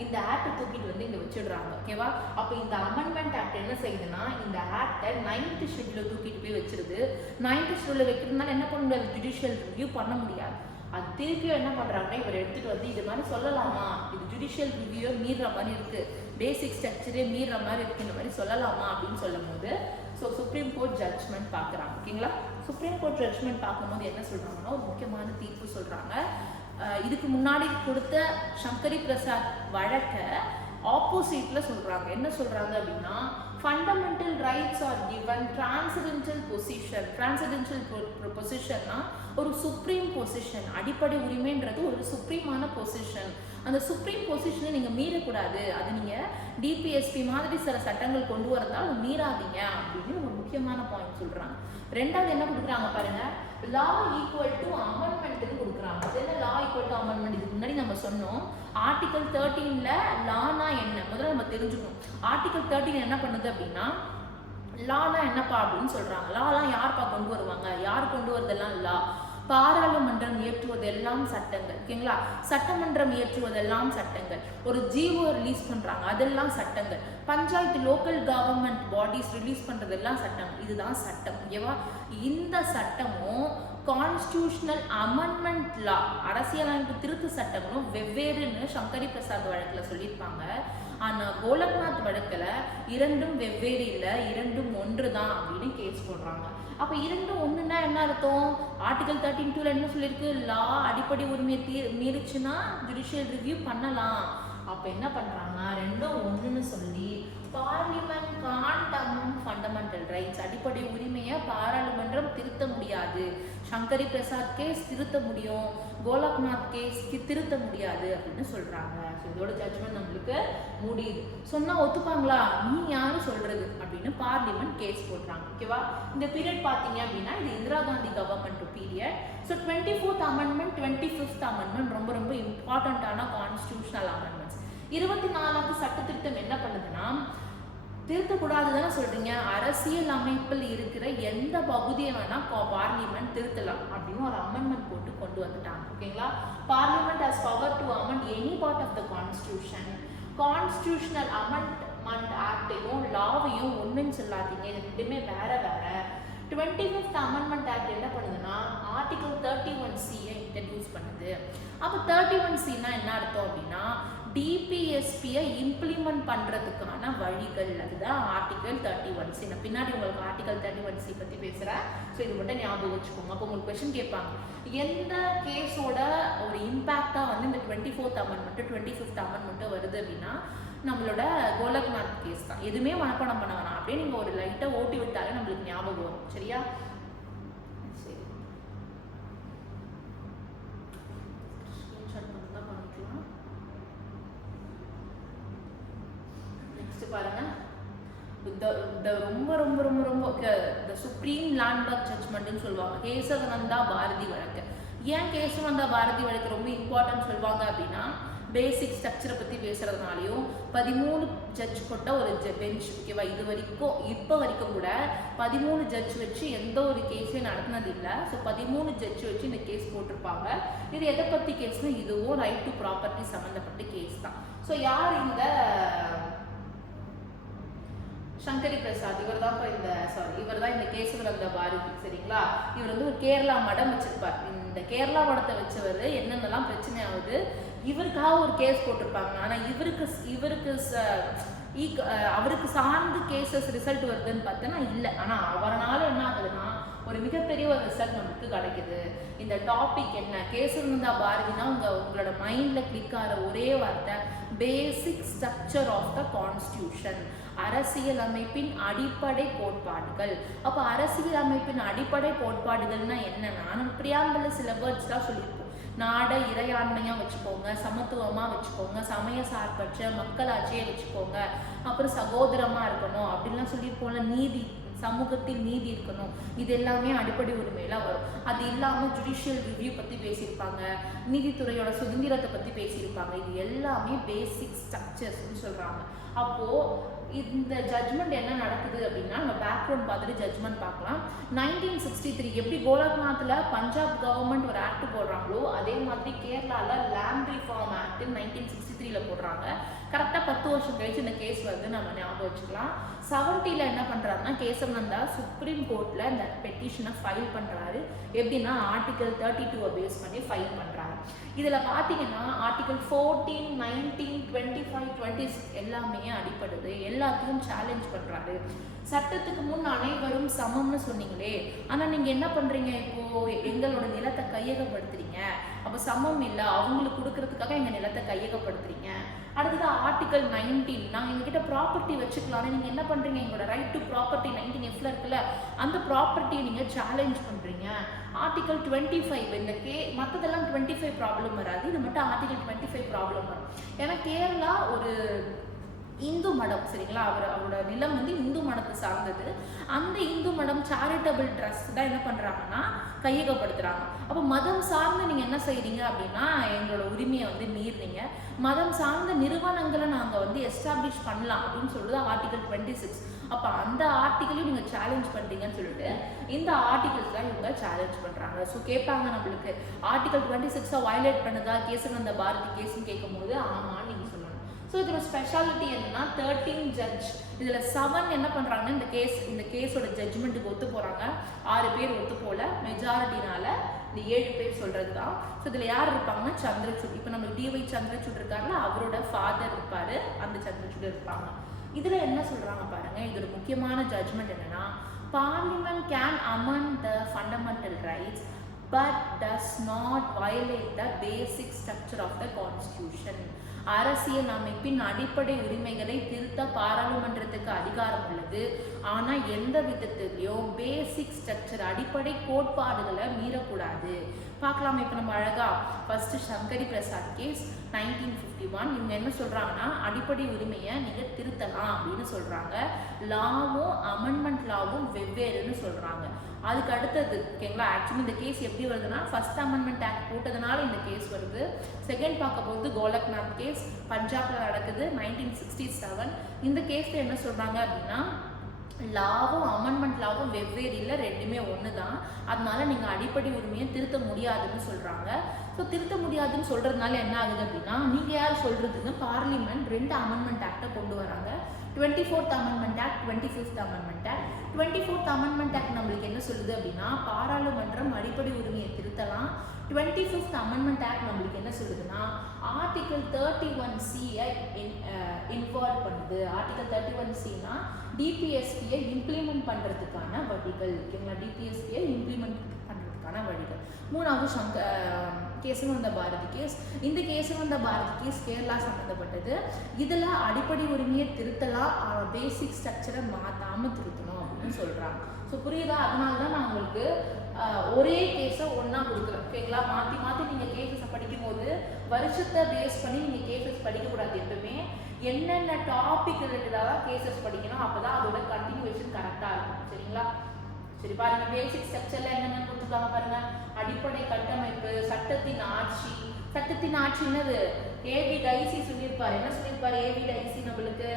இந்த ஆக்ட் தூக்கிட்டு வந்து இங்க வச்சிடுறாங்க. ஓகேவா? அப்போ இந்த அமெண்ட்மெண்ட் ஆக்ட் என்ன செய்யுதுன்னா இந்த ஆக்டை 9th ஷெட்யூல தூக்கிட்டு போய் வச்சிருது. 9th ஷெட்யூல வைக்கிறதுனால என்ன பண்ண முடியாது, ஜுடிஷியல் ரிவ்யூ பண்ண முடியாது. அது திருப்பியும் என்ன பண்றாங்கன்னா இவர் எடுத்துட்டு வந்து இது மாதிரி சொல்லலாமா, இது ஜுடிஷியல் ரிவ்யூவை மீறுற மாதிரி இருக்கு, பேசிக் ஸ்ட்ரக்சரே மீறுற மாதிரி இருக்குன்ற மாதிரி சொல்லலாமா அப்படின்னு சொல்லும் போது ஸோ சுப்ரீம் கோர்ட் ஜட்ஜ்மெண்ட் பார்க்குறாங்க. ஓகேங்களா? சுப்ரீம் கோர்ட் ஜட்ஜ்மெண்ட் பார்க்கும்போது என்ன சொல்றாங்கன்னா ஒரு முக்கியமான தீர்ப்பு சொல்றாங்க. இதுக்கு முன்னாடி கொடுத்த சங்கரி பிரசாத் வழக்க ஆப்போசிட்ல சொல்றாங்க. என்ன சொல்றாங்க அப்படின்னா fundamental rights are given transcendental position. Transcendental பொசிஷன்னா ஒரு சுப்ரீம் பொசிஷன். அடிப்படை உரிமைன்றது ஒரு சுப்ரீமான பொசிஷன். அந்த சுப்ரீம் பொசிஷனை நீங்கள் மீறக்கூடாது. அது நீங்கள் டிபிஎஸ்பி மாதிரி சில சட்டங்கள் கொண்டு வரதால் அதை மீறாதீங்க அப்படின்னு ஒரு முக்கியமான பாயிண்ட் சொல்கிறாங்க. ரெண்டாவது என்ன கொடுக்குறாங்க பாருங்க, லா ஈக்குவல் டு அமெண்ட்மெண்ட்னு கொடுக்குறாங்க. அது என்ன லா ஈக்குவல் டு அமெண்ட்மெண்ட்? இதுக்கு முன்னாடி நம்ம சொன்னோம் ஆர்டிகல் 13ல லானா என்ன முதல்ல நம்ம தெரிஞ்சுக்கணும். ஆர்டிகல் 13 என்ன பண்ணுது அப்படின்னா லானா என்னப்பா அப்படின்னு சொல்றாங்க. லாலாம் யார்ப்பா கொண்டு வருவாங்க, யார் கொண்டு வரதெல்லாம் லா? பாராளுமன்றம் இயற்றுவதெல்லாம் சட்டங்கள். ஓகேங்களா? சட்டமன்றம் இயற்றுவதெல்லாம் சட்டங்கள். ஒரு ஜிஓ ரிலீஸ் பண்றாங்க, அதெல்லாம் சட்டங்கள். Panchayat local government bodies release பண்றதெல்லாம் சட்டங்கள். இதுதான் சட்டம். ஓகேவா? இந்த சட்டமும் கான்ஸ்டிடியூஷனல் அமெண்ட்மெண்ட் லா அரசியலமைப்பு திருத்த சட்டங்களும் வெவ்வேறுன்னு சங்கரி பிரசாத் வழக்குல சொல்லியிருப்பாங்க. ஆனா கோலக்நாத் வழக்குல இரண்டும் வெவ்வேறு இல்லை, இரண்டும் ஒன்று தான் அப்படின்னு கேஸ் போடுறாங்க. அப்ப இரண்டும் ஒண்ணுன்னா என்ன அர்த்தம்? ஆர்டிகல் 13(2)ல என்ன சொல்லியிருக்கு, லா அடிப்படை உரிமையை மீறிச்சுன்னா ஜுடிஷியல் ரிவ்யூ பண்ணலாம். அப்ப என்ன பண்றாங்க, ரெண்டும் ஒண்ணுன்னு சொல்லி parliament can't amend fundamental rights, அடிப்படை உரிமையை பாராளுமன்றம் திருத்த முடியாது. சங்கரி பிரசாத் கேஸ் திருத்த முடியும், கோலக்நாத் கேஸ்க்கு திருத்த முடியாது அப்படின்னு சொல்றாங்க. இதோட ஜட்ஜ்மெண்ட் நம்மளுக்கு முடியுது. சொன்னா ஒத்துப்பாங்களா, நீ யாரும் சொல்றது அப்படின்னு பார்லிமெண்ட் கேஸ் போடுறாங்க. ஓகேவா? இந்த பீரியட் பாத்தீங்க அப்படின்னா இது Indira Gandhi government period. So 24th amendment 25th amendment ரொம்ப ரொம்ப இம்பார்ட்டன்டான கான்ஸ்டிடியூஷனல் அமெண்ட்மெண்ட்ஸ். 24வது சட்ட திருத்தம் என்ன பண்ணுதுன்னா திருத்தக்கூடாது தானே சொல்றீங்க, அரசியல் அமைப்பில் இருக்கிற எந்த பகுதியை வேணா பார்லிமெண்ட் திருத்தலாம் அப்படின்னு ஒரு அமெண்ட்மெண்ட் போட்டு கொண்டு வந்துட்டாங்க. ஓகேங்களா? Parliament has power to amend any part of the constitution. Constitutional amendment ஆக்டையும் லாவையும் ஒன்றுன்னு சொல்லாதீங்க, இது ரெண்டுமே வேற வேற. 25th அமெண்ட்மெண்ட் ஆக்ட் என்ன பண்ணுதுன்னா ஆர்டிகல் 31(c)யை இன்ட்ரடியூஸ் பண்ணுது. அப்போ 31(c)னா என்ன அர்த்தம் அப்படின்னா டிபிஎஸ்பியை இம்ப்ளிமெண்ட் பண்றதுக்கான வழிகள். அதுதான் ஆர்டிகல் 31(c). நான் பின்னாடி உங்களுக்கு ஆர்டிகல் 31(c) பத்தி பேசுறேன். ஸோ இது மட்டும் ஞாபகம் வச்சுக்கோங்க. அப்போ உங்களுக்கு கொஸ்டின் கேட்பாங்க, எந்த கேஸோட ஒரு இம்பாக்டா வந்து இந்த 24th அமெண்ட்மெண்ட் 25th அமெண்ட்மெண்ட் வருது அப்படின்னா நம்மளோட கோலக்நாத் கேஸ் தான். எதுவுமே மனப்பாடம் பண்ண வேணாம், அப்படியே நீங்க ஒரு லைட்டா ஓட்டி விட்டாலே நம்மளுக்கு ஞாபகம் வரும். சரியா? சரி, ஸ்கிரீன்ஷாட் பண்ணி தான் பண்ணிக்கலாம். நெக்ஸ்ட் பாருங்க, ரொம்ப ரொம்ப ரொம்ப ரொம்ப த சுப்ரீம் லேண்ட்மார்க் ஜட்ஜ்மெண்ட்னு சொல்லுவாங்க கேசவநந்தா பாரதி வழக்கு. ஏன் கேசவநந்தா பாரதி வழக்கு ரொம்ப இம்பார்ட்டன்ட் சொல்லுவாங்க அப்படின்னா பேசிக் ஸ்ட்ரக்சரை பற்றி பேசுறதுனாலையும் 13 ஜட்ஜ் கொண்ட ஒரு பெஞ்ச். ஓகேவா? இப்போ வரைக்கும் கூட 13 ஜட்ஜ் வச்சு எந்த ஒரு கேஸையும் நடத்தினது இல்லை. ஸோ 13 ஜட்ஜ் வச்சு இந்த கேஸ் போட்டிருப்பாங்க. இது எதை பற்றி கேஸ்னா இதுவும் ரைட் டு ப்ராப்பர்ட்டி சம்மந்தப்பட்ட கேஸ் தான். ஸோ யார் இந்த சங்கரி பிரசாத், இவர் தான் இந்த கேசவநந்தா பாரதி. சரிங்களா? இவர் வந்து ஒரு கேரளா மடம் வச்சிருப்பார். இந்த கேரளா மடத்தை வச்சவர் என்னென்னலாம் பிரச்சனை ஆகுது, இவருக்காக ஒரு கேஸ் போட்டிருப்பாங்க. ஆனா அவருக்கு சார்ந்து கேசஸ் ரிசல்ட் வருதுன்னு பார்த்தோன்னா இல்லை. ஆனா அவரால் என்ன ஆகுதுன்னா ஒரு மிகப்பெரிய ஒரு ரிசல்ட் நமக்கு கிடைக்குது. இந்த டாபிக் என்ன, கேசவநந்தா பாரதினா உங்களோட மைண்ட்ல கிளிக் ஆகிற ஒரே வார்த்தை basic structure of the constitution, அரசியல் அமைப்பின் அடிப்படை கோட்பாடுகள். அப்ப அரசியல் அமைப்பின் அடிப்படை கோட்பாடுகள்னா என்னன்னா நம்ம பிரியாம்பிள் சில வேர்ட்ஸ்லாம் சொல்லியிருப்போம். நாடை இறையாண்மையாக வச்சுக்கோங்க, சமத்துவமாக வச்சுக்கோங்க, சமய சார்பற்ற மக்களாட்சியை வச்சுக்கோங்க, அப்புறம் சகோதரமாக இருக்கணும் அப்படின்லாம் சொல்லியிருப்போம்ல. நீதி, சமூகத்தில் நீதி இருக்கணும், இது எல்லாமே அடிப்படை உரிமையெல்லாம் வரும். அது இல்லாமல் ஜுடிஷியல் ரிவ்யூ பற்றி பேசியிருப்பாங்க, நீதித்துறையோட சுதந்திரத்தை பற்றி பேசியிருப்பாங்க. இது எல்லாமே பேசிக் ஸ்ட்ரக்சர்ஸ்ன்னு சொல்கிறாங்க. அப்போது இந்த ஜட்மெண்ட் என்ன நடக்குது அப்படின்னா, நம்ம பேக்ரவுண்ட் பார்த்துட்டு ஜட்மெண்ட் பார்க்கலாம். 1963 எப்படி கோலக்நாத்தில் பஞ்சாப் கவர்மெண்ட் ஒரு ஆக்ட் போடுறாங்களோ அதே மாதிரி கேரளாவில் லேண்ட் ரிஃபார்ம் ஆக்ட் 1963 போடுறாங்க. கரெக்டாக 10 வருஷம் கழிச்சு இந்த கேஸ் வந்து நம்ம ஞாபகம் வச்சுக்கலாம். 70 என்ன பண்ணுறாருன்னா, கேசவநந்தா சுப்ரீம் கோர்ட்டில் இந்த பெட்டிஷனை ஃபைல் பண்ணுறாரு. எப்படின்னா ஆர்டிகல் 32 பேஸ் பண்ணி ஃபைல் பண்ணுறாரு. இதில் பார்த்தீங்கன்னா ஆர்டிகல் 14, 19, 25, 26 எல்லாமே அடிப்படுது. எல்லாத்தையும் சேலஞ்ச் பண்ணுறாரு. சட்டத்துக்கு முன் அனைவரும் சமம்னு சொன்னீங்களே, ஆனால் நீங்கள் என்ன பண்ணுறீங்க, இப்போது எங்களோட நிலத்தை கையகப்படுத்துறீங்க. அப்போ சமம் இல்லை, அவங்களுக்கு கொடுக்கறதுக்காக எங்கள் நிலத்தை கையகப்படுத்துறீங்க. அடுத்தது ஆர்டிகல் 19, நாங்கள் எங்ககிட்ட ப்ராப்பர்ட்டி வச்சுக்கலாம்னு நீங்கள் என்ன பண்ணுறீங்க, எங்களோட ரைட் டு ப்ராப்பர்ட்டி 19Fல இருக்குல்ல, அந்த ப்ராப்பர்ட்டியை நீங்கள் சேலஞ்ச் பண்ணுறீங்க. ஆர்டிகல் 25 இந்த மற்றதெல்லாம் 25 ப்ராப்ளம் வராது, இது மட்டும் ஆர்டிகல் 25 ப்ராப்ளம் வரும். ஏன்னா கேரளா ஒரு இந்து மடம், சரிங்களா, அவரோட நிலம் வந்து இந்து மடத்தை சார்ந்தது. அந்த இந்து மடம் சேரிட்டபிள் ட்ரஸ்ட் தான் என்ன பண்ணுறாங்கன்னா கையகப்படுத்துகிறாங்க. அப்போ மதம் சார்ந்து நீங்கள் என்ன செய்கிறீங்க அப்படின்னா எங்களோட உரிமையை வந்து மீறினீங்க. மதம் சார்ந்த நிறுவனங்களை நாங்கள் வந்து எஸ்டாப்ளிஷ் பண்ணலாம் அப்படின்னு சொல்லுது ஆர்டிகல் 26. அப்போ அந்த ஆர்டிகலையும் நீங்கள் சேலஞ்ச் பண்ணுறீங்கன்னு சொல்லிட்டு இந்த ஆர்டிகல்ஸ் தான் இவங்க சேலஞ்ச் பண்ணுறாங்க. ஸோ கேட்பாங்க நம்மளுக்கு, ஆர்டிகல் 26 வயலேட் பண்ணுதா கேசவநந்த பாரதி கேஸ்ன்னு கேட்கும்போது ஆமான்னு நீங்கள் சொல்லணும். ஸோ இதோட ஸ்பெஷாலிட்டி என்னன்னா 13 ஜட்ஜ், இதில் 7 என்ன பண்ணுறாங்கன்னா இந்த கேஸோட ஜட்ஜ்மெண்ட்டுக்கு ஒத்து போகிறாங்க. 6 பேர் ஒத்து போல, மெஜாரிட்டினால இந்த 7 பேர் சொல்கிறது தான். ஸோ இதில் யார் இருப்பாங்கன்னா சந்திரசூட். இப்போ நம்ம டிஒய் சந்திரசூட் இருக்காருல, அவரோட ஃபாதர் இருப்பார், அந்த சந்திரசூட் இருப்பாங்க. இதில் என்ன சொல்கிறாங்க பாருங்கள், இதோட முக்கியமான ஜட்ஜ்மெண்ட் என்னன்னா, parliament can amend the fundamental rights but does not violate the basic structure of the constitution. அரசியல் அமைப்பின் அடிப்படை உரிமைகளை திருத்த பாராளுமன்றத்துக்கு அதிகாரம் உள்ளது. ஆனால் எந்த விதத்திலையும் பேசிக் ஸ்ட்ரக்சர் அடிப்படை கோட்பாடுகளை மீறக்கூடாது. பார்க்கலாம். இப்போ நம்ம அழகா ஃபர்ஸ்ட் சங்கரி பிரசாத் கேஸ் 1951 இவங்க என்ன சொல்றாங்கன்னா அடிப்படை உரிமையை நீங்க திருத்தலாம் அப்படின்னு சொல்றாங்க. லாவும் அமெண்ட்மெண்ட் லாவும் வெவ்வேறுன்னு சொல்றாங்க. அதுக்கு அடுத்தது ஓகேங்களா. ஆக்சுவலி இந்த கேஸ் எப்படி வருதுன்னா ஃபர்ஸ்ட் அமெண்ட்மெண்ட் ஆக்ட் போட்டதுனால இந்த கேஸ் வருது. செகண்ட் பார்க்க போகிறது கோலக்நாத் கேஸ் பஞ்சாப்ல நடக்குது 1967. இந்த கேஸ்ல என்ன சொல்றாங்க அப்படின்னா லாவும் அமெண்ட்மெண்ட் லாவும் வெவ்வேறு இல்லை, ரெண்டுமே ஒன்று தான். அதனால நீங்கள் அடிப்படை உரிமையை திருத்த முடியாதுன்னு சொல்கிறாங்க. ஸோ திருத்த முடியாதுன்னு சொல்கிறதுனால என்ன ஆகுது அப்படின்னா நீங்கள் யார் சொல்கிறதுன்னு பார்லிமெண்ட் 2 அமெண்ட்மெண்ட் ஆக்டை கொண்டு வராங்க. 24th amendment act, 25th amendment act. 24th amendment act நம்மளுக்கு என்ன சொல்லுது அப்படின்னா பாராளுமன்றம் அடிப்படை உரிமையை திருத்தலாம். 25th அமெண்ட்மெண்ட் ஆக்ட் நம்மளுக்கு என்ன சொல்லுதுன்னா ஆர்டிகல் 31C இன்வால்வ் பண்ணுது. ஆர்டிகல் 31Cனா டிபிஎஸ்பியை இம்ப்ளிமெண்ட் பண்ணுறதுக்கான வழிகள் ஓகேங்களா. டிபிஎஸ்பியை இம்ப்ளிமெண்ட் பண்ணுறதுக்கான வழிகள். மூணாவது கேசவநந்த பாரதி கேஸ். இந்த கேசவநந்த பாரதி கேஸ் கேரளா சம்மந்தப்பட்டது. இதில் அடிப்படை உரிமையை திருத்தலாம், பேசிக் ஸ்ட்ரக்சரை மாற்றாமல் திருத்தணும் அப்படின்னு சொல்கிறாங்க. ஸோ புரியுதா? அதனால தான் நான் உங்களுக்கு ஒரே கேஸை ஒன்றா கொடுக்குறேன் ஓகேங்களா. மாற்றி மாற்றி நீங்கள் கேசஸை படிக்கும்போது வருஷத்தை பேஸ் பண்ணி நீங்கள் கேசஸ் படிக்கக்கூடாது. எப்பவுமே என்னென்ன டாபிக் ரிலேட்டடாக தான் கேசஸ் படிக்கணும், அப்போ தான் அதோட கண்டினியூவேஷன் கரெக்டாக இருக்கும். சரிங்களா? சரி பாருங்க, பேசிக் ஸ்ட்ரக்சர்ல என்னென்ன கொடுத்துருக்காங்க பாருங்க. அடிப்படை கட்டமைப்பு, சட்டத்தின் ஆட்சி. சட்டத்தின் ஆட்சி என்னது? ஏவி டைசி சொல்லியிருப்பாரு. என்ன சொல்லியிருப்பாரு ஏவி டைசி நம்மளுக்கு?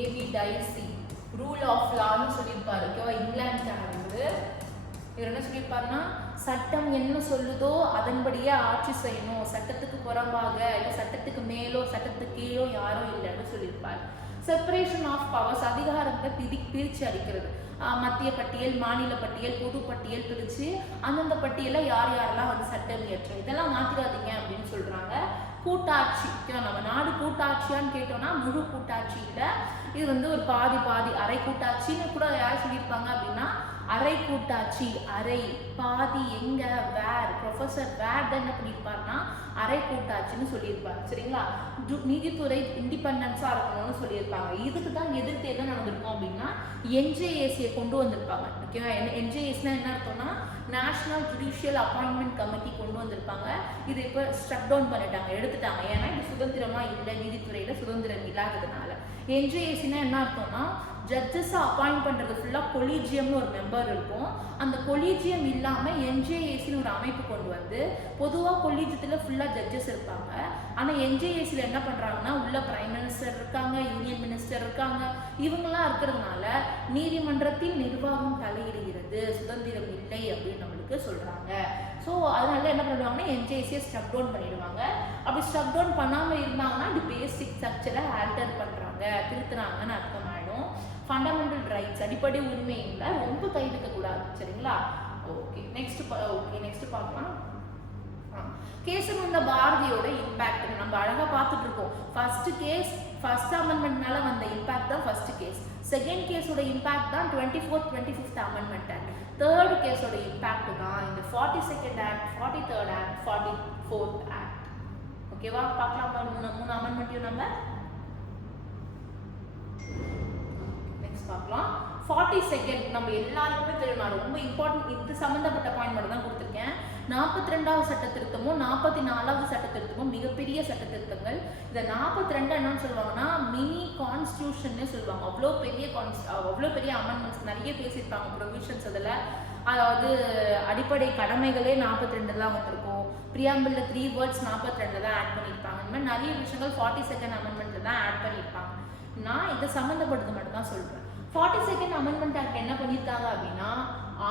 ஏவி டைசி ரூல் ஆஃப் லான்னு சொல்லியிருப்பாரு ஓகேவா. இங்கிலாந்து இவர் என்ன சொல்லியிருப்பாருன்னா சட்டம் என்ன சொல்லுதோ அதன்படியே ஆட்சி செய்யணும், சட்டத்துக்கு புறம்பாக இல்லை சட்டத்துக்கு மேலோ சட்டத்துக்கு கீழோ யாரும் இல்லைன்னு சொல்லியிருப்பார். செப்பரேஷன் ஆஃப் பவர்ஸ், அதிகாரத்தை பிரித்து அடிக்கிறது. மத்திய பட்டியல், மாநில பட்டியல், பொது பட்டியல் பிரித்து அந்தந்த பட்டியலில் யார் யாரெல்லாம் வந்து சட்டம் இயற்ற இதெல்லாம் மாற்றிடாதீங்க அப்படின்னு சொல்கிறாங்க. கூட்டாட்சி, நம்ம நாடு கூட்டாட்சியான்னு கேட்டோம்னா முழு கூட்டாட்சி இல்லை, இது வந்து ஒரு பாதி பாதி அரை கூட்டாட்சின்னு கூட யார் சொல்லியிருப்பாங்க அப்படின்னா அரை கூட்டாட்சி, அரை, பாதி, எங்க, வேர். ப்ரொஃபசர் வேர் தான் என்ன பண்ணியிருப்பாருன்னா அரை கூட்டாட்சின்னு சொல்லியிருப்பாரு. சரிங்களா? நீதித்துறை இண்டிபெண்டன்ஸா இருக்கணும்னு சொல்லியிருப்பாங்க. இதுக்கு தான் எதிர்த்து என்ன நடந்திருக்கும் அப்படின்னா என்ஜேஏசியை கொண்டு வந்திருப்பாங்க. ஓகேவா? என்ஜேஏசினா என்ன அர்த்தம்னா நேஷனல் ஜுடிஷியல் அப்பாயின்மெண்ட் கமிட்டி கொண்டு வந்திருப்பாங்க. இது இப்போ ஸ்டக் டவுன் பண்ணிட்டாங்க, எடுத்துட்டாங்க. ஏன்னா இது சுதந்திரமா இல்லை, நீதித்துறையில சுதந்திரம் இல்லாததுனால. என்ஜேஏசினா என்ன அர்த்தம்னா ஜட்ஜஸை அப்பாயிண்ட் பண்ணுறது ஃபுல்லாக கொலீஜியம்னு ஒரு மெம்பர் இருக்கும். அந்த கொலீஜியம் இல்லாமல் என்ஜேஏசின்னு ஒரு அமைப்பு கொண்டு வந்து பொதுவாக கொலீஜியத்தில் ஃபுல்லாக ஜட்ஜஸ் இருப்பாங்க. ஆனால் என்ஜேஏசியில் என்ன பண்ணுறாங்கன்னா உள்ள பிரைம் மினிஸ்டர் இருக்காங்க, யூனியன் மினிஸ்டர் இருக்காங்க. இவங்கெல்லாம் இருக்கிறதுனால நீதிமன்றத்தின் நிர்வாகம் தலையிடுகிறது, சுதந்திரம் இல்லை அப்படின்னு நம்மளுக்கு சொல்கிறாங்க. ஸோ அதனால என்ன பண்ணுவாங்கன்னா என்ஜேஏசியை ஸ்டக் டவுன் பண்ணிடுவாங்க. அப்படி ஸ்டக் டவுன் பண்ணாமல் இருந்தாங்கன்னா அது பேசிக் ஸ்ட்ரக்சரை ஆல்டர் பண்ணுறாங்க, திருத்துறாங்கன்னு அர்த்தமாயிடும். ஃபண்டமெண்டல் ரைட்ஸ், அடிப்படை உரிமைகளை ரொம்ப கை வைக்கக்கூடாது. சரிங்களா? ஓகே, நெக்ஸ்ட் பார்க்கலாம். கேசவந்த பாரதியோட இம்பாக்ட் நம்ம அழகா பார்த்துட்டு இருக்கோம். ஃபர்ஸ்ட் கேஸ் ஃபர்ஸ்ட் அமெண்ட்மெண்ட்னால வந்த இம்பாக்ட் தான் ஃபர்ஸ்ட் கேஸ். செகண்ட் கேஸோட இம்பாக்ட் தான் 24th 25th amendment act. Third கேஸோட இம்பாக்ட் தான் இந்த 42nd act, 43rd act, 44th act. ஓகேவா? பார்க்கலாம். மூணு அமெண்ட்மெண்ட்டையும் நம்ம பார்க்கலாம். 42nd நம்ம எல்லாருக்குமே தெரியும். நான் ரொம்ப இம்பார்ட்டன்ட் இது சம்பந்தப்பட்ட பாயிண்ட் மட்டும் தான் கொடுத்துருக்கேன். 42வது சட்ட திருத்தமும் 44வது சட்ட திருத்தமும் மிகப்பெரிய சட்ட திருத்தங்கள். இந்த 42 என்னன்னு சொல்லுவாங்கன்னா மினி கான்ஸ்டியூஷன் சொல்லுவாங்க. அவ்வளோ பெரிய அமெண்ட்மெண்ட்ஸ் நிறைய பேசியிருப்பாங்க, ப்ரொவிஷன்ஸ். அதில் அதாவது அடிப்படை கடமைகளே 42 தான் வந்திருக்கும். பிரியாம்பிள் 3 வேர்ட்ஸ் 42 தான் ஆட் பண்ணியிருப்பாங்க. இந்த மாதிரி நிறைய விஷயங்கள் 42nd அமெண்ட்மெண்ட்ல தான் ஆட் பண்ணியிருப்பாங்க. நான் இதை சம்மந்தப்பட்டது மட்டும் தான் சொல்கிறேன். 42nd அமெண்ட்மெண்ட் ஆக்ட் என்ன பண்ணியிருக்காங்க அப்படின்னா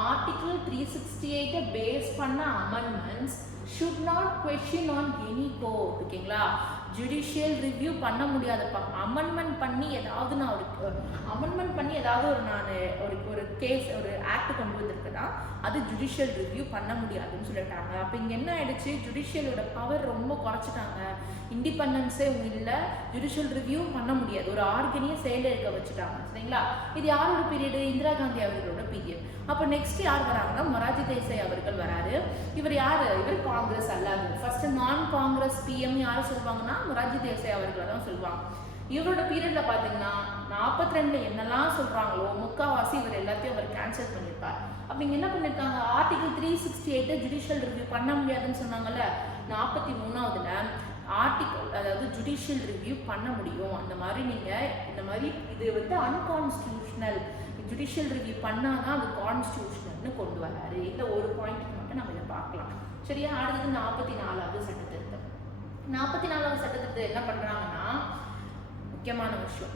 ஆர்டிகிள் 368 பேஸ் பண்ண amendments should not question on any court. ஓகேங்களா? ஜுடிஷியல் ரிவ்யூ பண்ண முடியாதப்பா. அமெண்ட்மெண்ட் பண்ணி ஏதாவது நான் ஒரு கேஸ் ஒரு ஆக்ட் கொண்டு வந்திருக்கேன்னா அது ஜுடிஷியல் ரிவ்யூ பண்ண முடியாதுன்னு சொல்லிட்டாங்க. அப்போ இங்கே என்ன ஆயிடுச்சு, ஜுடிஷியலோட பவர் ரொம்ப குறைச்சிட்டாங்க. இண்டிபெண்டன்ஸே இல்லை, ஜுடிஷியல் ரிவ்யூ பண்ண முடியாது, ஒரு ஆர்கனையே செயலிழக்க வச்சுட்டாங்க. சரிங்களா? இது யாரோட பீரியடு? இந்திரா காந்தி அவர்களோட பீரியட். அப்போ நெக்ஸ்ட் யார் வராங்கன்னா மொரார்ஜி தேசாய் அவர்கள் வராரு. இவர் யாரு? இவர் காங்கிரஸ் அல்லாது. ஃபர்ஸ்ட் நான் காங்கிரஸ் பிஎம் யாரை சொல்லுவாங்கன்னா மொரார்ஜி தேசாய் அவர்களை தான் சொல்லுவாங்க. இவரோட பீரியட்ல பாத்தீங்கன்னா 42 என்னெல்லாம் சொல்றாங்களோ முக்காவாசி இவர் எல்லாத்தையும் அவர் கேன்சல் பண்ணியிருப்பார். அப்ப இங்க என்ன பண்ணிருக்காங்க, ஆர்டிகல் 368 ஜுடிஷியல் ரிவ்யூ பண்ண முடியாதுன்னு சொன்னாங்கல்ல, 43வதுல ஆர்டிகல் அதாவது ஜுடிஷியல் ரிவ்யூ பண்ண முடியும். அந்த மாதிரி நீங்க இந்த மாதிரி இது வந்து அன்கான்ஸ்டியூஷனல், ஜுடிஷியல் ரிவ்யூ பண்ணாதான் அது கான்ஸ்டியூஷனல்னு கொண்டு வராரு. இந்த ஒரு பாயிண்ட்டுக்கு மட்டும் நம்ம இதை பார்க்கலாம். சரியா? அடுத்தது 44வது சட்ட திருத்தம். 44வது சட்ட திருத்தம் என்ன பண்றாங்கன்னா முக்கியமான விஷயம்,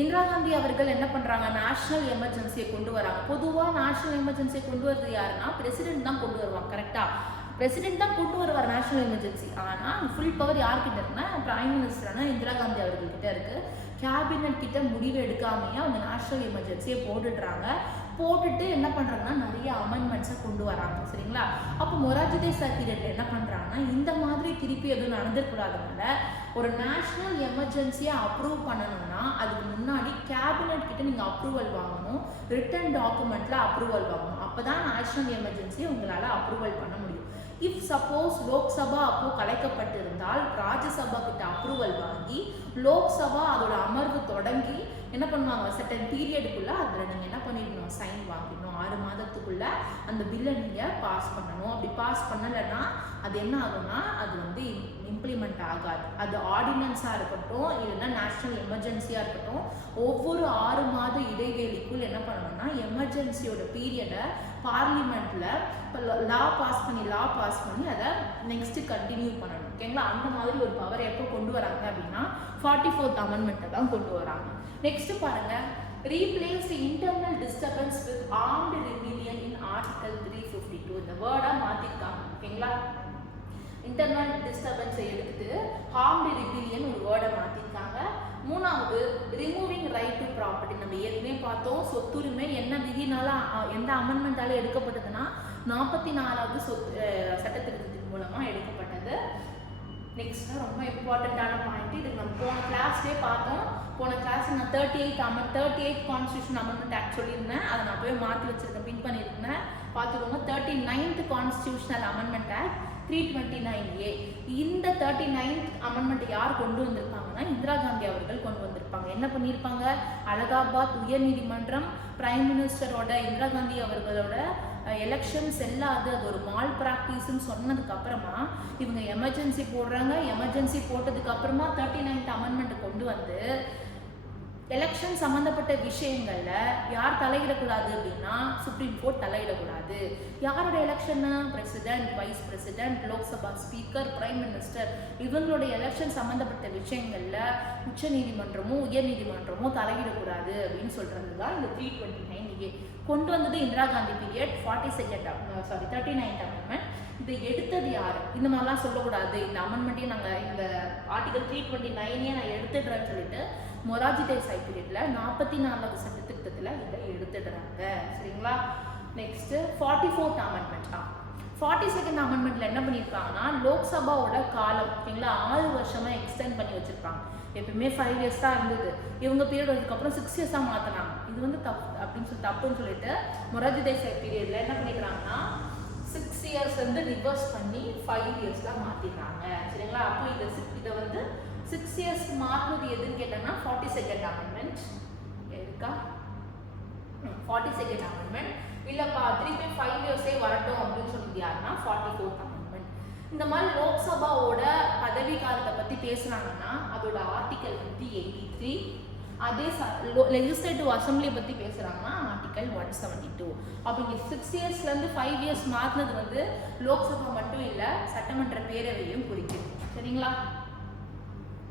இந்திரா காந்தி அவர்கள் என்ன பண்றாங்க, நேஷனல் எமர்ஜென்சியை கொண்டு வராங்க. பொதுவாக நேஷனல் எமர்ஜென்சியை கொண்டு வருது யாருன்னா பிரசிடென்ட் தான் கொண்டு வருவாங்க. கரெக்டா? பிரசிடென்ட் தான் கொண்டு வருவார் நேஷனல் எமர்ஜென்சி. ஆனால் ஃபுல் பவர் யார்கிட்ட இருக்குன்னா பிரைம் மினிஸ்டரான இந்திரா காந்தி அவர்கள்கிட்ட இருக்கு. கேபினட் கிட்ட முடிவு எடுக்காமையே அவங்க நேஷனல் எமர்ஜென்சியை போட்டுட்டு என்ன பண்றாங்கன்னா நிறைய அமெண்ட்மெண்ட்ஸை கொண்டு வராங்க. சரிங்களா? அப்போ மொரார்ஜி தேசாய் பீரியட்ல என்ன பண்றாங்கன்னா இந்த மாதிரி திருப்பி எதுவும் நடந்துக்கூடாதனால ஒரு நேஷனல் எமர்ஜென்சியை அப்ரூவ் பண்ணணும்னா அதுக்கு முன்னாடி கேபினட் கிட்ட நீங்க அப்ரூவல் வாங்கணும், ரிட்டன் டாக்குமெண்ட்ல அப்ரூவல் வாங்கணும். அப்பதான் நேஷனல் எமர்ஜென்சியை உங்களால அப்ரூவல் பண்ண முடியும். இஃப் சப்போஸ் லோக்சபா அப்போ கலைக்கப்பட்டிருந்தால் ராஜ்யசபா கிட்ட அப்ரூவல் வாங்கி லோக்சபா அதோட அமர்வு தொடங்கி என்ன பண்ணுவாங்க, சர்டன் பீரியடுக்குள்ள அதில் நீங்கள் என்ன பண்ணிடணும், சைன் வாங்கிடணும். 6 மாதத்துக்குள்ள அந்த பில்லை நீங்கள் பாஸ் பண்ணணும். அப்படி பாஸ் பண்ணலைன்னா அது என்ன ஆகும்னா அது வந்து இம்ப்ளிமெண்ட் ஆகாது. அது ஆர்டினன்ஸாக இருக்கட்டும் இல்லைன்னா நேஷனல் எமர்ஜென்சியாக இருக்கட்டும், ஒவ்வொரு 6 மாத இடைவெளிக்குள் என்ன பண்ணணும்னா எமர்ஜென்சியோட பீரியடை பார்லிமெண்ட்ல லா பாஸ் பண்ணி அதை நெக்ஸ்ட் கண்டினியூ பண்ணணும். ஓகேங்களா? அந்த மாதிரி ஒரு பவர் எப்போ கொண்டு வராங்க அப்படின்னா 44th அமெண்ட்மெண்ட்டை தான் கொண்டு வராங்க. நெக்ஸ்ட் பாருங்க, replace the internal disturbance with armed rebellion in article 352. இந்த வேர்டா மாத்திருக்காங்க. ஓகேங்களா? இன்டர்னல் டிஸ்டர்பன்ஸை எடுத்துட்டு armed rebellion ஒரு வேர்டை மாத்திருக்காங்க. மூணாவது ரிமூவிங் ரைட் டு ப்ராப்பர்ட்டி. நம்ம ஏற்கனவே பார்த்தோம், சொத்துரிமை என்ன விதினால எந்த அமெண்ட்மெண்டால எடுக்கப்பட்டதுன்னா 44வது சட்ட திருத்தத்தின் மூலமா எடுக்கப்பட்டது. நெக்ஸ்ட் ரொம்ப இம்பார்ட்டண்ட்டான பாயிண்ட், இது நம்ம போன கிளாஸ்லேயே பார்த்தோம். போன கிளாஸ் நான் 38 கான்ஸ்டியூஷன் அமெண்ட்மெண்ட் ஆக்ட் சொல்லியிருந்தேன். அதை நான் போய் மாற்றி வச்சிருக்கேன், பின் பண்ணியிருந்தேன், பார்த்துக்கோங்க. 39th constitutional amendment act 329A. இந்த 39th அமெண்ட்மெண்ட் யார் கொண்டு வந்திருப்பாங்கன்னா இந்திரா காந்தி அவர்கள் கொண்டு வந்திருப்பாங்க. என்ன பண்ணியிருப்பாங்க, அலகாபாத் உயர்நீதிமன்றம் பிரைம் மினிஸ்டரோட இந்திரா காந்தி அவர்களோட எலெக்ஷன் செல்லாது, அது ஒரு மால் ப்ராக்டிஸ்ன்னு சொன்னதுக்கு அப்புறமா இவங்க எமர்ஜென்சி போடுறாங்க. எமர்ஜென்சி போட்டதுக்கு அப்புறமா 39th அமெண்ட்மெண்ட் கொண்டு வந்து எலெக்ஷன் சம்மந்தப்பட்ட விஷயங்கள்ல யார் தலையிடக்கூடாது அப்படின்னா சுப்ரீம் கோர்ட் தலையிடக்கூடாது. யாரோட எலெக்ஷன்னா president, vice president, Lok Sabha speaker, prime minister, இவங்களுடைய எலெக்ஷன் சம்மந்தப்பட்ட விஷயங்கள்ல உச்ச நீதிமன்றமோ உயர் நீதிமன்றமோ தலையிடக்கூடாது அப்படின்னு சொல்றது தான் இந்த 329A. கொண்டு வந்தது Indira Gandhi period 39th amendment. இதை எடுத்தது யாரு? இந்த மாதிரிலாம் சொல்லக்கூடாது, இந்த அமெண்ட்மெண்ட்டையும் நாங்கள் இந்த ஆர்டிகல் 329 நான் எடுத்துடுறேன்னு சொல்லிட்டு மொரார்ஜி தேசாய் பீரியட்ல 44வது சட்ட திட்டத்தில் இதை எடுத்துடுறாங்க. சரிங்களா? Next 44th amendment. 42nd அமெண்ட்மெண்ட்ல என்ன பண்ணியிருக்காங்கன்னா லோக்சபாவோட காலம் ஓகேங்களா 6 வருஷமா எக்ஸ்டெண்ட் பண்ணி வச்சிருப்பாங்க. எப்பவுமே 5 years தான் இருந்தது. இவங்க பீரியட் வந்ததுக்கப்புறம் 6 years மாற்றினாங்க. இது வந்து தப்புன்னு சொல்லிட்டு மொரார்ஜி தேசாய் பீரியட்ல என்ன பண்ணிக்கிறாங்கன்னா 6 years வந்து ரிவர்ஸ் பண்ணி 5 years மாற்றிடுறாங்க. சரிங்களா? அப்போ இதை வந்து 6 years மாற்றினது எதுன்னு கேட்டாங்கன்னா 42nd அமெண்ட்மெண்ட் இருக்கா? 42nd அமெண்ட்மெண்ட் இல்லப்பா திருப்பி 5 years வரட்டும் அப்படின்னு சொன்னது யாருன்னா 44th அமெண்ட்மெண்ட். இந்த மாதிரி லோக்சபாவோட பதவி காலத்தை பத்தி பேசுறாங்கன்னா அதோட ஆர்டிகல் வந்து 83. அதே லெஜிஸ்லேட்டிவ் அசம்பிளி பத்தி பேசுறாங்கன்னா ஆர்டிகல் 172. அப்போ இங்கே 6 yearsல இருந்து 5 years மாற்றினது வந்து லோக்சபா மட்டும் இல்லை சட்டமன்ற பேரவையும் குறிக்குது. சரிங்களா?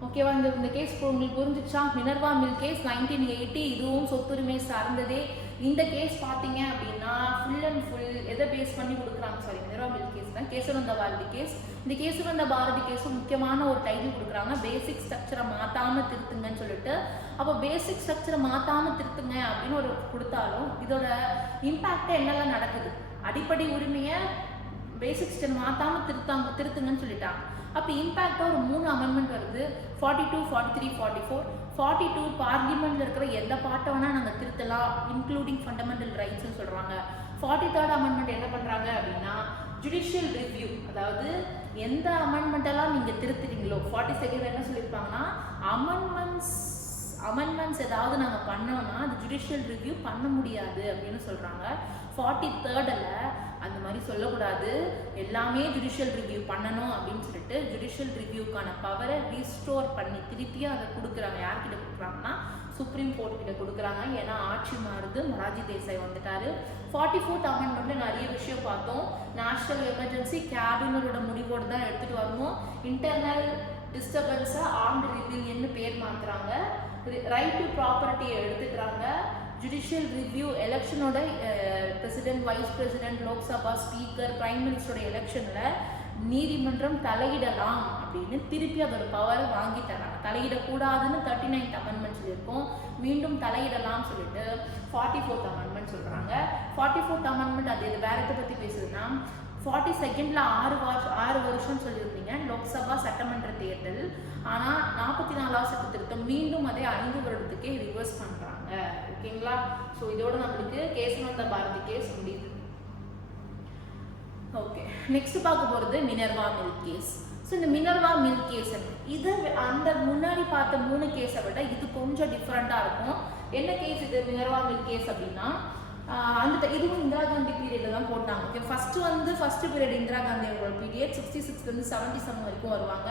ஓகேவா? இந்த கேஸ் உங்களுக்கு புரிஞ்சிச்சா? மினர்வா மில் கேஸ் 1980, இதுவும் சொத்துரிமை சார்ந்ததே. இந்த கேஸ் பார்த்தீங்க அப்படின்னா ஃபுல் அண்ட் ஃபுல் எதை பேஸ் பண்ணி கொடுக்குறாங்க? சாரி, மினர்வா மில் கேஸ் தான், கேசவந்த பாரதி கேஸ். இந்த கேசவந்த பாரதி கேஸும் முக்கியமான ஒரு டைட்டில் கொடுக்குறாங்க, பேசிக் ஸ்ட்ரக்சரை மாற்றாமல் திருத்துங்கன்னு சொல்லிட்டு. அப்போ பேசிக் ஸ்ட்ரக்சரை மாற்றாமல் திருத்துங்க அப்படின்னு ஒரு கொடுத்தாலும் இதோட இம்பேக்டை என்னெல்லாம் நடக்குது? அடிப்படை உரிமையை பேசிக் ஸ்ட்ரக்சர் மாற்றாமல் திருத்துங்கன்னு சொல்லிட்டாங்க. அப்போ இம்பேக்டாக ஒரு 3 அமெண்ட்மெண்ட் வருது, 42, 43, 44. 42 பார்லிமெண்ட்ல இருக்கிற எந்த பாட்டை வேணால் நாங்கள் திருத்தலாம், இன்க்ளூடிங் ஃபண்டமெண்டல் ரைட்ஸ்ன்னு சொல்கிறாங்க. 43rd அமெண்ட்மெண்ட் என்ன பண்ணுறாங்க அப்படின்னா ஜுடிஷியல் ரிவ்யூ, அதாவது எந்த அமெண்ட்மெண்ட்டெல்லாம் நீங்கள் திருத்துறீங்களோ 42nd என்ன சொல்லியிருப்பாங்கன்னா அமெண்ட்மெண்ட்ஸ் ஏதாவது நாங்கள் பண்ணோம்னா அது ஜுடிஷியல் ரிவ்யூ பண்ண முடியாது அப்படின்னு சொல்கிறாங்க. 43rd அந்த மாதிரி சொல்லக்கூடாது, எல்லாமே ஜுடிஷியல் ரிவ்யூ பண்ணணும் அப்படின்னு சொல்லிட்டு ஜுடிஷியல் ரிவ்யூக்கான பவரை ரீஸ்டோர் பண்ணி திருப்பியும் அதை கொடுக்குறாங்க. யார்கிட்ட கொடுக்குறாங்கன்னா சுப்ரீம் கோர்ட் கிட்ட கொடுக்குறாங்க. ஏன்னா ஆட்சி மாறுது, மொரார்ஜி தேசாய் வந்துட்டாரு. 44th அமெண்ட்மெண்ட்ல நிறைய விஷயம் பார்த்தோம். நேஷனல் எமர்ஜென்சி கேபினரோட முடிவோடு தான் எடுத்துகிட்டு வரணும். இன்டர்னல் டிஸ்டர்பன்ஸை ஆர்ம்டு ரிபிலியன்னு பேர் மாற்றுறாங்க. ரைட் டு ப்ராப்பர்ட்டியை எடுத்துக்கிறாங்க. ஜுடிஷியல் ரிவ்யூ எலெக்ஷனோட president, vice president, Lok Sabha speaker, prime மினிஸ்டரோட எலெக்ஷனில் நீதிமன்றம் தலையிடலாம் அப்படின்னு திருப்பி அதோட பவரை வாங்கி தராங்க. தலையிடக்கூடாதுன்னு 39th அமெண்ட்மெண்ட் சொல்லியிருக்கோம், மீண்டும் தலையிடலாம் சொல்லிட்டு 44th அமெண்ட்மெண்ட் சொல்கிறாங்க. 44th அமெண்ட்மெண்ட் அது வேற எதை பற்றி பேசுதுன்னா 42nd 6 வருஷம் சொல்லியிருந்தீங்க லோக்சபா சட்டமன்ற தேர்தல். ஆனால் 44வது சட்ட திருத்தம் மீண்டும் அதை 5 வருடத்துக்கே ரிவர்ஸ் பண்ணுறாங்க. ஓகேங்களா? ஸோ இதோட நம்மளுக்கு கேசவந்த பாரதி கேஸ் முடியுது. ஓகே, நெக்ஸ்ட் பார்க்க போகிறது மினர்வா மில் கேஸ். ஸோ இந்த மினர்வா மில் கேஸ் இதை அந்த முன்னாடி பார்த்த 3 கேஸை விட இது கொஞ்சம் டிஃப்ரெண்ட்டாக இருக்கும். என்ன கேஸ் இது மினர்வா மில் கேஸ் அப்படின்னா அந்த இதுவும் இந்திரா காந்தி பீரியடில் தான் போட்டாங்க. Okay, first period Indira Gandhi அவங்களோட பீரியட் 66லேருந்து 77 வரைக்கும் வருவாங்க.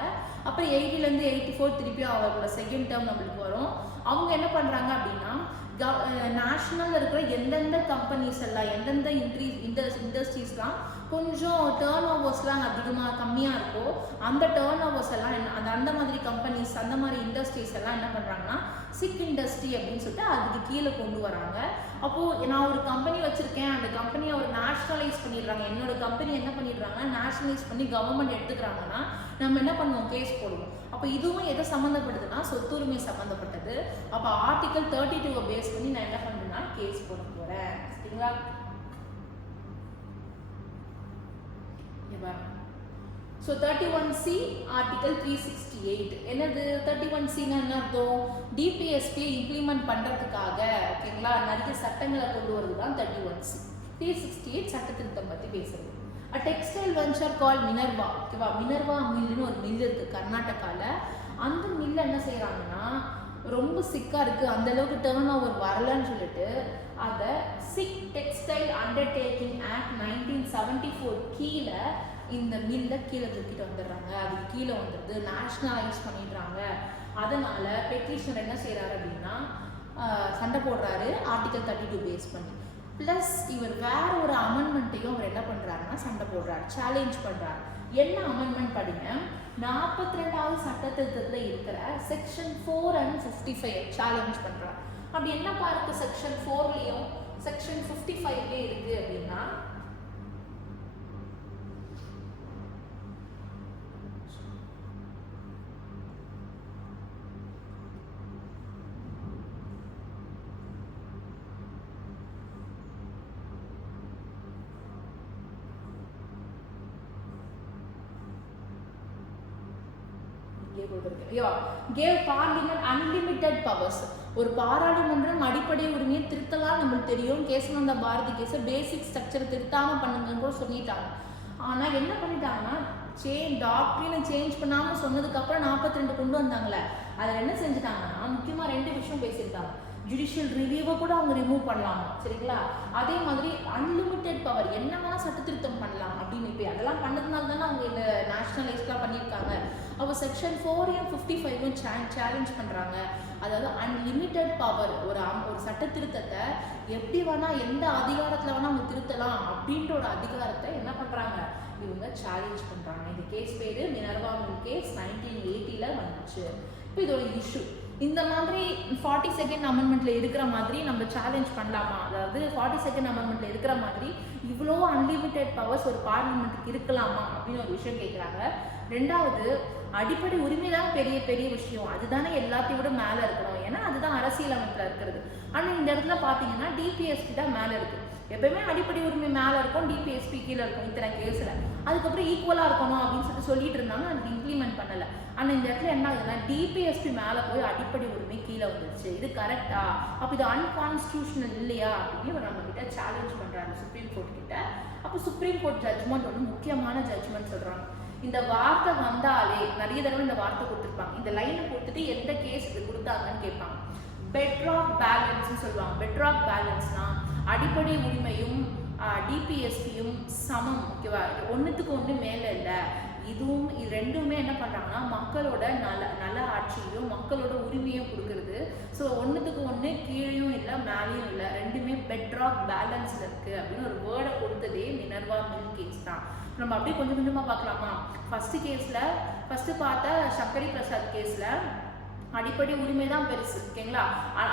அப்புறம் 80லேருந்து 84 திருப்பியும் அவங்களோட செகண்ட் டேர்ம் நம்மளுக்கு வரும். அவங்க என்ன பண்ணுறாங்க அப்படின்னா நேஷ்னலில் இருக்கிற எந்தெந்த கம்பெனிஸ் எல்லாம் எந்தெந்த இண்டஸ்ட்ரீஸ்லாம் கொஞ்சம் டேர்ன் ஓவர்ஸ்லாம் கம்மியாக இருக்கோ அந்த டேர்ன் ஓவர்ஸ் எல்லாம் அந்த மாதிரி கம்பெனிஸ் அந்த மாதிரி இண்டஸ்ட்ரீஸ் எல்லாம் என்ன பண்ணுறாங்கன்னா சிக் இண்டஸ்ட்ரி அப்படின்னு சொல்லிட்டு அதுக்கு கீழே கொண்டு வராங்க. அப்போது நான் ஒரு கம்பெனி வச்சுருக்கேன், அந்த கம்பெனியை ஒரு நேஷ்னலைஸ் பண்ணிடுறாங்க. என்னோட கம்பெனி என்ன பண்ணிடுறாங்கன்னா நேஷ்னலைஸ் பண்ணி கவர்மெண்ட் எடுத்துக்கிறாங்கன்னா நம்ம என்ன பண்ணுவோம், கேஸ் போடுவோம். அப்போ இதுவும் எதை சம்மந்தப்படுதுன்னா சொத்துரிமை சம்மந்தப்பட்டது. அப்போ ஆர்டிகல் 32 பேஸ் பண்ணி நான் என்ன பண்ணுறேன்னா கேஸ் போட போகிறேன். சரிங்களா? ஸோ 31C ஆர்டிகல் 368 என்னது 31Cனா என்ன அர்த்தம்? டிபிஎஸ்பியை இம்ப்ளிமெண்ட் பண்ணுறதுக்காக ஓகேங்களா நிறைய சட்டங்களை கொண்டு வரது தான் 31C. 368 சட்ட திருத்தம் பற்றி பேசுறது. A textile venture called Minerva ஓகேவா, மினர்வா மில்லுன்னு ஒரு மில் இருக்குது கர்நாடகாவில். அந்த மில்ல என்ன செய்கிறாங்கன்னா ரொம்ப சிக்காக இருக்குது, அந்தளவுக்கு டேர்ன் ஓவர் வரலன்னு சொல்லிட்டு அதை சிக் டெக்ஸ்டைல் அண்டர்டேக்கிங் ஆக்ட் 1974 கீழே இந்த மில்லை கீழே தூக்கிட்டு வந்துடுறாங்க. அதுக்கு கீழே வந்துடுது, நேஷ்னலைஸ் பண்ணிடுறாங்க. அதனால் பெட்டிஷனர் என்ன செய்கிறாரு அப்படின்னா சண்டை போடுறாரு ஆர்டிகல் 32 பேஸ் பண்ணி. ப்ளஸ் இவர் வேற ஒரு அமெண்ட்மெண்ட்டையும் அவர் என்ன பண்ணுறாருன்னா சண்டை போடுறாரு, சேலஞ்ச் பண்ணுறாரு. என்ன அமெண்ட்மெண்ட் படிங்க, 42வது சட்ட திருத்தத்தில் இருக்கிற செக்ஷன் 4 and 55 சேலஞ்ச் பண்ணுறாரு. அப்படி என்ன பாருக்கு செக்ஷன் 4லையும் செக்ஷன் 55லேயும் இருக்குது அப்படின்னா gave parliament unlimited powers. ஒரு பாராளுமன்றம் அடிப்படை உரிமையை திருத்தலாம் நம்மளுக்கு தெரியும். கேசவனந்தா பாரதி கேஸை பேசிக் ஸ்ட்ரக்சர் திருத்தாமல் பண்ணுங்கன்னு கூட சொல்லிட்டாங்க. ஆனால் என்ன பண்ணிட்டாங்கன்னா டாக்டரினை சேஞ்ச் பண்ணாமல் சொன்னதுக்கப்புறம் 42 கொண்டு வந்தாங்களே, அதில் என்ன செஞ்சுட்டாங்கன்னா முக்கியமாக 2 விஷயம் பேசியிருக்காங்க. ஜுடிஷியல் ரிவ்யூவை கூட அவங்க ரிமூவ் பண்ணலாமா, சரிங்களா? அதே மாதிரி அன்லிமிட்டெட் பவர் என்ன வேணால் சட்ட திருத்தம் பண்ணலாம் அப்படின்னு. இப்போ அதெல்லாம் பண்ணதுனால தானே அவங்க இந்த நேஷ்னலைஸ்லாம் பண்ணியிருக்காங்க. அப்போ செக்ஷன் 4 and 55 சேலஞ்ச் பண்ணுறாங்க. அதாவது அன்லிமிட்டெட் பவர், ஒரு சட்ட திருத்தத்தை எப்படி வேணால் எந்த அதிகாரத்தில் வேணால் அவங்க திருத்தலாம் அப்படின்ற ஒரு அதிகாரத்தை என்ன பண்ணுறாங்க இவங்க சேலஞ்ச் பண்ணுறாங்க. இந்த கேஸ் பேர் மினர்வா மில் கேஸ் 1980 வந்துச்சு. இப்போ இதோட இஷ்யூ இந்த மாதிரி 42nd அமெண்ட்மெண்ட்டில் இருக்கிற மாதிரி நம்ம சேலஞ்ச் பண்ணலாமா, அதாவது 42nd அமெண்ட்மெண்ட்டில் இருக்கிற மாதிரி இவ்வளோ அன்லிமிட்டெட் பவர்ஸ் ஒரு பார்லிமெண்ட்டுக்கு இருக்கலாமா அப்படின்னு ஒரு விஷயம் கேட்குறாங்க. ரெண்டாவது, அடிப்படை உரிமை தான் பெரிய பெரிய விஷயம், அதுதானே எல்லாத்தையும் விட மேலே இருக்கணும், ஏன்னா அதுதான் அரசியலமைப்பில் இருக்கிறது. ஆனால் இந்த இடத்துல பார்த்தீங்கன்னா டிபிஎஸ்பி தான் மேலே இருக்குது. எப்பவுமே அடிப்படை உரிமை மேலே இருக்கும், டிபிஎஸ்பி கீழே இருக்கும் இத்தனை கேஸில். அதுக்கப்புறம் ஈக்குவலாக இருக்கணும் அப்படின்னு சொல்லிட்டு இருந்தாங்க, அதுக்கு இம்ப்ளிமெண்ட் பண்ணலை. ஆனால் இந்த இடத்துல என்ன ஆகுதுன்னா டிபிஎஸ்பி மேலே போய் அடிப்படை உரிமை கீழே வந்துருச்சு. இது கரெக்டா? அப்போ இது அன்கான்ஸ்டியூஷனல் இல்லையா அப்படின்னு நம்ம கிட்ட சேலஞ்ச் பண்ணுறாங்க சுப்ரீம் கோர்ட் கிட்ட. அப்போ சுப்ரீம் கோர்ட் ஜட்ஜ்மெண்ட் ஒன்று முக்கியமான ஜட்ஜ்மெண்ட் சொல்கிறாங்க. இந்த வார்த்தை வந்தாலே நிறைய தடவை இந்த வார்த்தை கொடுத்துருப்பாங்க. இந்த லைனை கொடுத்துட்டு எந்த கேஸ் இது கொடுத்தாங்கன்னு கேட்பாங்க. பெட்ராக் பேலன்ஸ்ன்னு சொல்லுவாங்க. பெட்ராக் பேலன்ஸ்னா அடிப்படை உரிமையும் டிபிஎஸ்பியும் சமம், ஓகேவா? ஒன்றுத்துக்கு ஒன்று மேலே இல்லை. இதுவும் இது ரெண்டுமே என்ன பண்ணுறாங்கன்னா மக்களோட நல்ல ஆட்சியும் மக்களோட உரிமையும் கொடுக்குறது. ஸோ ஒன்றுத்துக்கு ஒன்று கீழேயும் இல்லை மேலேயும் இல்லை, ரெண்டுமே பெட்ராக் பேலன்ஸில் இருக்குது அப்படின்னு ஒரு வேர்டை கொடுத்ததே மினர்வா மில் கேஸ் தான். நம்ம அப்படியே கொஞ்சம் கொஞ்சமாக பார்க்கலாமா? ஃபஸ்ட்டு பார்த்தா சங்கரி பிரசாத் கேஸில் அடிப்படை உரிமை தான் பெருசு, ஓகேங்களா?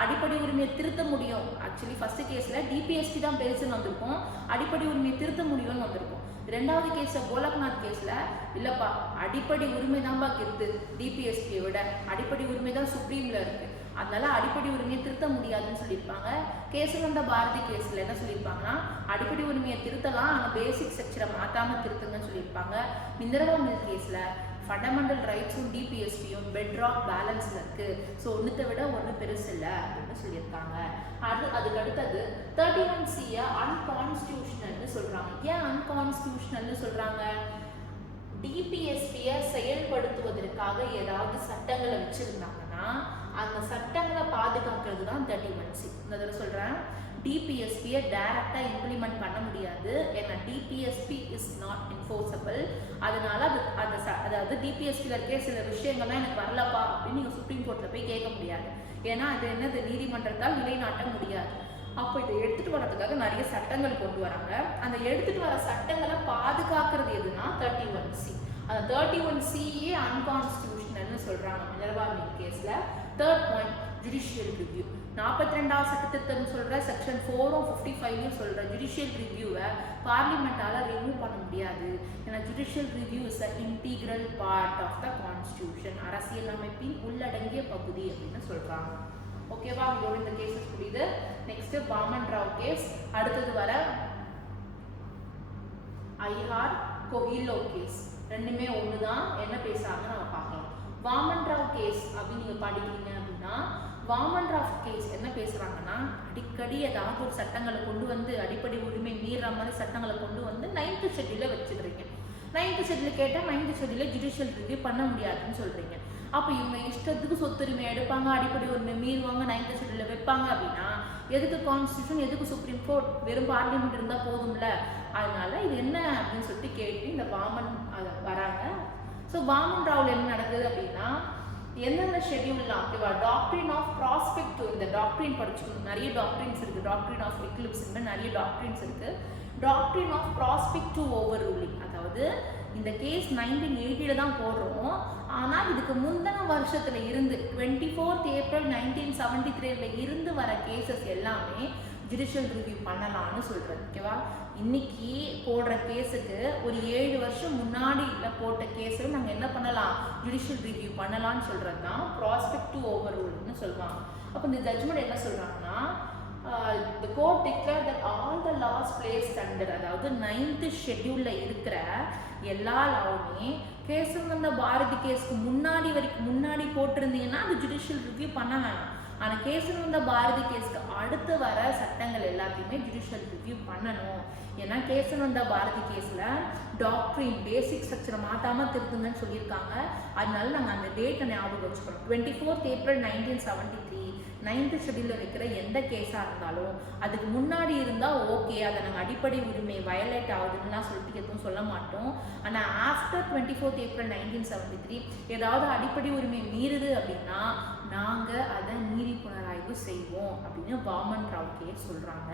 அடிப்படை உரிமையை திருத்த முடியும். ஆக்சுவலி ஃபர்ஸ்ட் கேஸில் டிபிஎஸ்பி தான் பெருசுன்னு வந்திருக்கும், அடிப்படை உரிமையை திருத்த முடியும்னு வந்திருக்கும். ரெண்டாவது கேஸில் கோலக்நாத் கேஸில் இல்லைப்பா அடிப்படை உரிமை தான்ப்பா கெத்து, டிபிஎஸ்பியை விட அடிப்படை உரிமை தான் சுப்ரீமில் இருக்குது, அதனால அடிப்படை உரிமையை திருத்த முடியாதுன்னு சொல்லியிருப்பாங்க. கேசவனந்தா பாரதி கேஸில் என்ன சொல்லியிருப்பாங்கன்னா அடிப்படை உரிமையை திருத்தலாம், ஆனால் பேசிக் ஸ்ட்ரக்சரை மாற்றாமல் திருத்துங்கன்னு சொல்லியிருப்பாங்க. மினர்வா மில் கேஸில் ஃபண்டமெண்டல் ரைட்ஸும் டிபிஎஸ்பியும் பெட்ராக் பேலன்ஸில் இருக்குது, ஸோ ஒன்றுத்தை விட ஒன்று பெருசு இல்லை அப்படின்னு சொல்லியிருக்காங்க. அதுக்கு அடுத்தது 31C அன்கான்ஸ்டியூஷனல்னு சொல்கிறாங்க. ஏன் அன்கான்ஸ்டியூஷனல்னு சொல்கிறாங்க? டிபிஎஸ்பியை செயல்படுத்துவதற்காக ஏதாவது சட்டங்களை வச்சுருந்தாங்கன்னா அந்த சட்டங்களை பாதுகாக்கிறது தான் 31C. இந்த தடவை சொல்கிறேன், டிபிஎஸ்பியை டைரக்டாக இம்ப்ளிமெண்ட் பண்ண முடியாது, ஏன்னா டிபிஎஸ்பி இஸ் நாட் என்ஃபோர்ஸபிள். அதனால அதாவது டிபிஎஸ்பியில் இருக்க சில விஷயங்கள்லாம் எனக்கு வரலப்பா அப்படின்னு நீங்கள் சுப்ரீம் கோர்ட்டில் போய் கேட்க முடியாது, ஏன்னா அது என்னது நீதிமன்றத்தால் நிலைநாட்ட முடியாது. அப்போ இதை எடுத்துகிட்டு வர்றதுக்காக நிறைய சட்டங்கள் கொண்டு வராங்க. அந்த எடுத்துகிட்டு வர சட்டங்களை பாதுகாக்கிறது எதுனா 31C. அந்த 31Cயே அன்கான்ஸ்டியூஷனல்னு சொல்கிறாங்க மினர்வா மில் கேஸில். Third point, judicial review. 42வது சட்டத்திட்டம்னு சொல்கிற செக்ஷன் 4 55 சொல்கிற ஜுடிஷியல் ரிவ்யூவை பார்லிமெண்ட்டால் ரிமூவ் பண்ண முடியாது, ஏன்னா judicial review is a integral part of the constitution, அரசியல் அமைப்பின் உள்ளடங்கிய பகுதி அப்படின்னு சொல்கிறாங்க. ஓகேவா? இதோட இந்த கேசஸ் புரியுது. Next Waman Rao case. அடுத்தது வர ஐஹார் கோகிலோ கேஸ். ரெண்டுமே ஒன்று தான். என்ன பேசுறாங்கன்னு நம்ம பார்க்கலாம். வாமன் ராவ் கேஸ் அப்படின்னு நீங்கள் படிக்கிறீங்க அப்படின்னா, வாமன் ராவ் கேஸ் என்ன பேசுகிறாங்கன்னா, அடிக்கடி ஏதாவது ஒரு சட்டங்களை கொண்டு வந்து அடிப்படை உரிமை மீற மாதிரி சட்டங்களை கொண்டு வந்து 9th ஷெட்யூலில் வச்சுக்கிறீங்க. 9th ஷெட்யூல் கேட்டால் 9th ஷெட்யூலில் ஜுடிஷியல் ரிவ்யூ பண்ண முடியாதுன்னு சொல்கிறீங்க. அப்போ இவங்க இஷ்டத்துக்கு சொத்துரிமை எடுப்பாங்க, அடிப்படை உரிமை மீறுவாங்க, 9th ஷெட்யூலில் வைப்பாங்க அப்படின்னா எதுக்கு கான்ஸ்டியூஷன், எதுக்கு சுப்ரீம் கோர்ட், வெறும் பார்லிமெண்ட் இருந்தால் போதும்ல. அதனால இது என்ன அப்படின்னு சொல்லிட்டு கேட்டு இந்த வாமன் வராங்க. ஸோ வாமன் ராவில் என்ன நடக்குது அப்படின்னா, எந்தெந்த ஷெட்யூல்லாம் ஓகேவா, டாக்ட்ரின் ஆஃப் ப்ராஸ்பெக்டிவ், இந்த டாக்ட்ரின் படிச்சுக்கணும். நிறைய டாக்ட்ரின்ஸ் இருக்குது. டாக்ட்ரின் ஆஃப் எக்லிப்ஸ் நிறைய டாக்ட்ரின்ஸ் இருக்குது. Doctrine of prospective overruling, அதாவது இந்த கேஸ் 1980 தான் போடுறோம். ஆனால் இதுக்கு முந்தின வருஷத்துல இருந்து 24th April 1973 இருந்து வர கேசஸ் எல்லாமே ஜுடிஷியல் ரிவ்யூ பண்ணலாம்னு சொல்றது. ஓகேவா, இன்னைக்கு போடுற கேஸுக்கு ஒரு 7 வருஷம் முன்னாடி போட்ட கேஸில் நாங்கள் என்ன பண்ணலாம், ஜுடிஷியல் ரிவ்யூ பண்ணலாம்னு சொல்றது தான் ப்ராஸ்பெக்டிவ் ஓவர் ரூல்னு சொல்லுவாங்க. அப்போ இந்த ஜட்ஜ்மெண்ட் என்ன சொல்றாங்கன்னா, the court declared that all the laws placed under, அதாவது 9th ஷெட்யூல்ல இருக்கிற எல்லா லாவுமே கேசவந்த பாரதி கேஸ்க்கு முன்னாடி போட்டிருந்தீங்கன்னா அது ஜுடிஷியல் ரிவ்யூ பண்ண வேணாம். ஆனால் கேசவந்த பாரதி கேஸ்க்கு அடுத்து வர சட்டங்கள் எல்லாத்தையுமே ஜுடிஷியல் ரிவ்யூ பண்ணணும். ஏன்னா கேசவந்த பாரதி கேஸில் டாக்ட்ரின் பேசிக் ஸ்ட்ரக்சரை மாற்றாமல் திருத்துங்கன்னு சொல்லியிருக்காங்க. அதனால நாங்கள் அந்த டேட்டை ஞாபகம் வச்சுக்கிறோம். 24th April 1973 9th ஷெட்யூலில் இருக்கிற எந்த கேஸாக இருந்தாலும் அதுக்கு முன்னாடி இருந்தால் ஓகே, அதை நாங்கள் அடிப்படை உரிமை வயலேட் ஆகுதுன்னா சொல்லிட்டு எதுவும் சொல்ல மாட்டோம். ஆனால் ஆஃப்டர் 24th April 1973 ஏதாவது அடிப்படை உரிமை மீறுது அப்படின்னா நாங்கள் அதை நீதி புனராய்வு செய்வோம் அப்படின்னு வாமன் ராவ் கேஸ் சொல்கிறாங்க.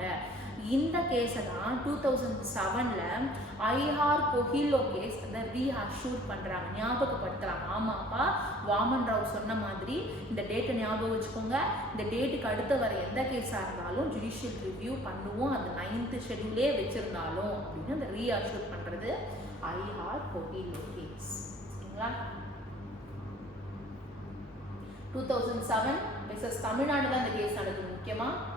இந்த கேஸை தான் 2007 ஐஹார் கொஹிலோ கேஸ் அதை ரீஅஷ்யூர் பண்ணுறாங்க, ஞாபகப்படுத்துகிறாங்க. ஆமாப்பா, வாமன் ராவ் சொன்ன மாதிரி இந்த டேட்டை ஞாபகம் வச்சுக்கோங்க. இந்த டேட்டுக்கு அடுத்து வர எந்த கேஸாக இருந்தாலும் ஜுடிஷியல் ரிவ்யூ பண்ணுவோம், அந்த 9th ஷெட்யூலே வச்சுருந்தாலும் அப்படின்னு அந்த ரீஅஷ்யூர் பண்ணுறது ஐஹார் கொஹிலோ கேஸ். சரிங்களா, 2007 வெர்சஸ் தமிழ்நாடு தான் இந்த கேஸ் நடக்குது முக்கியமாக.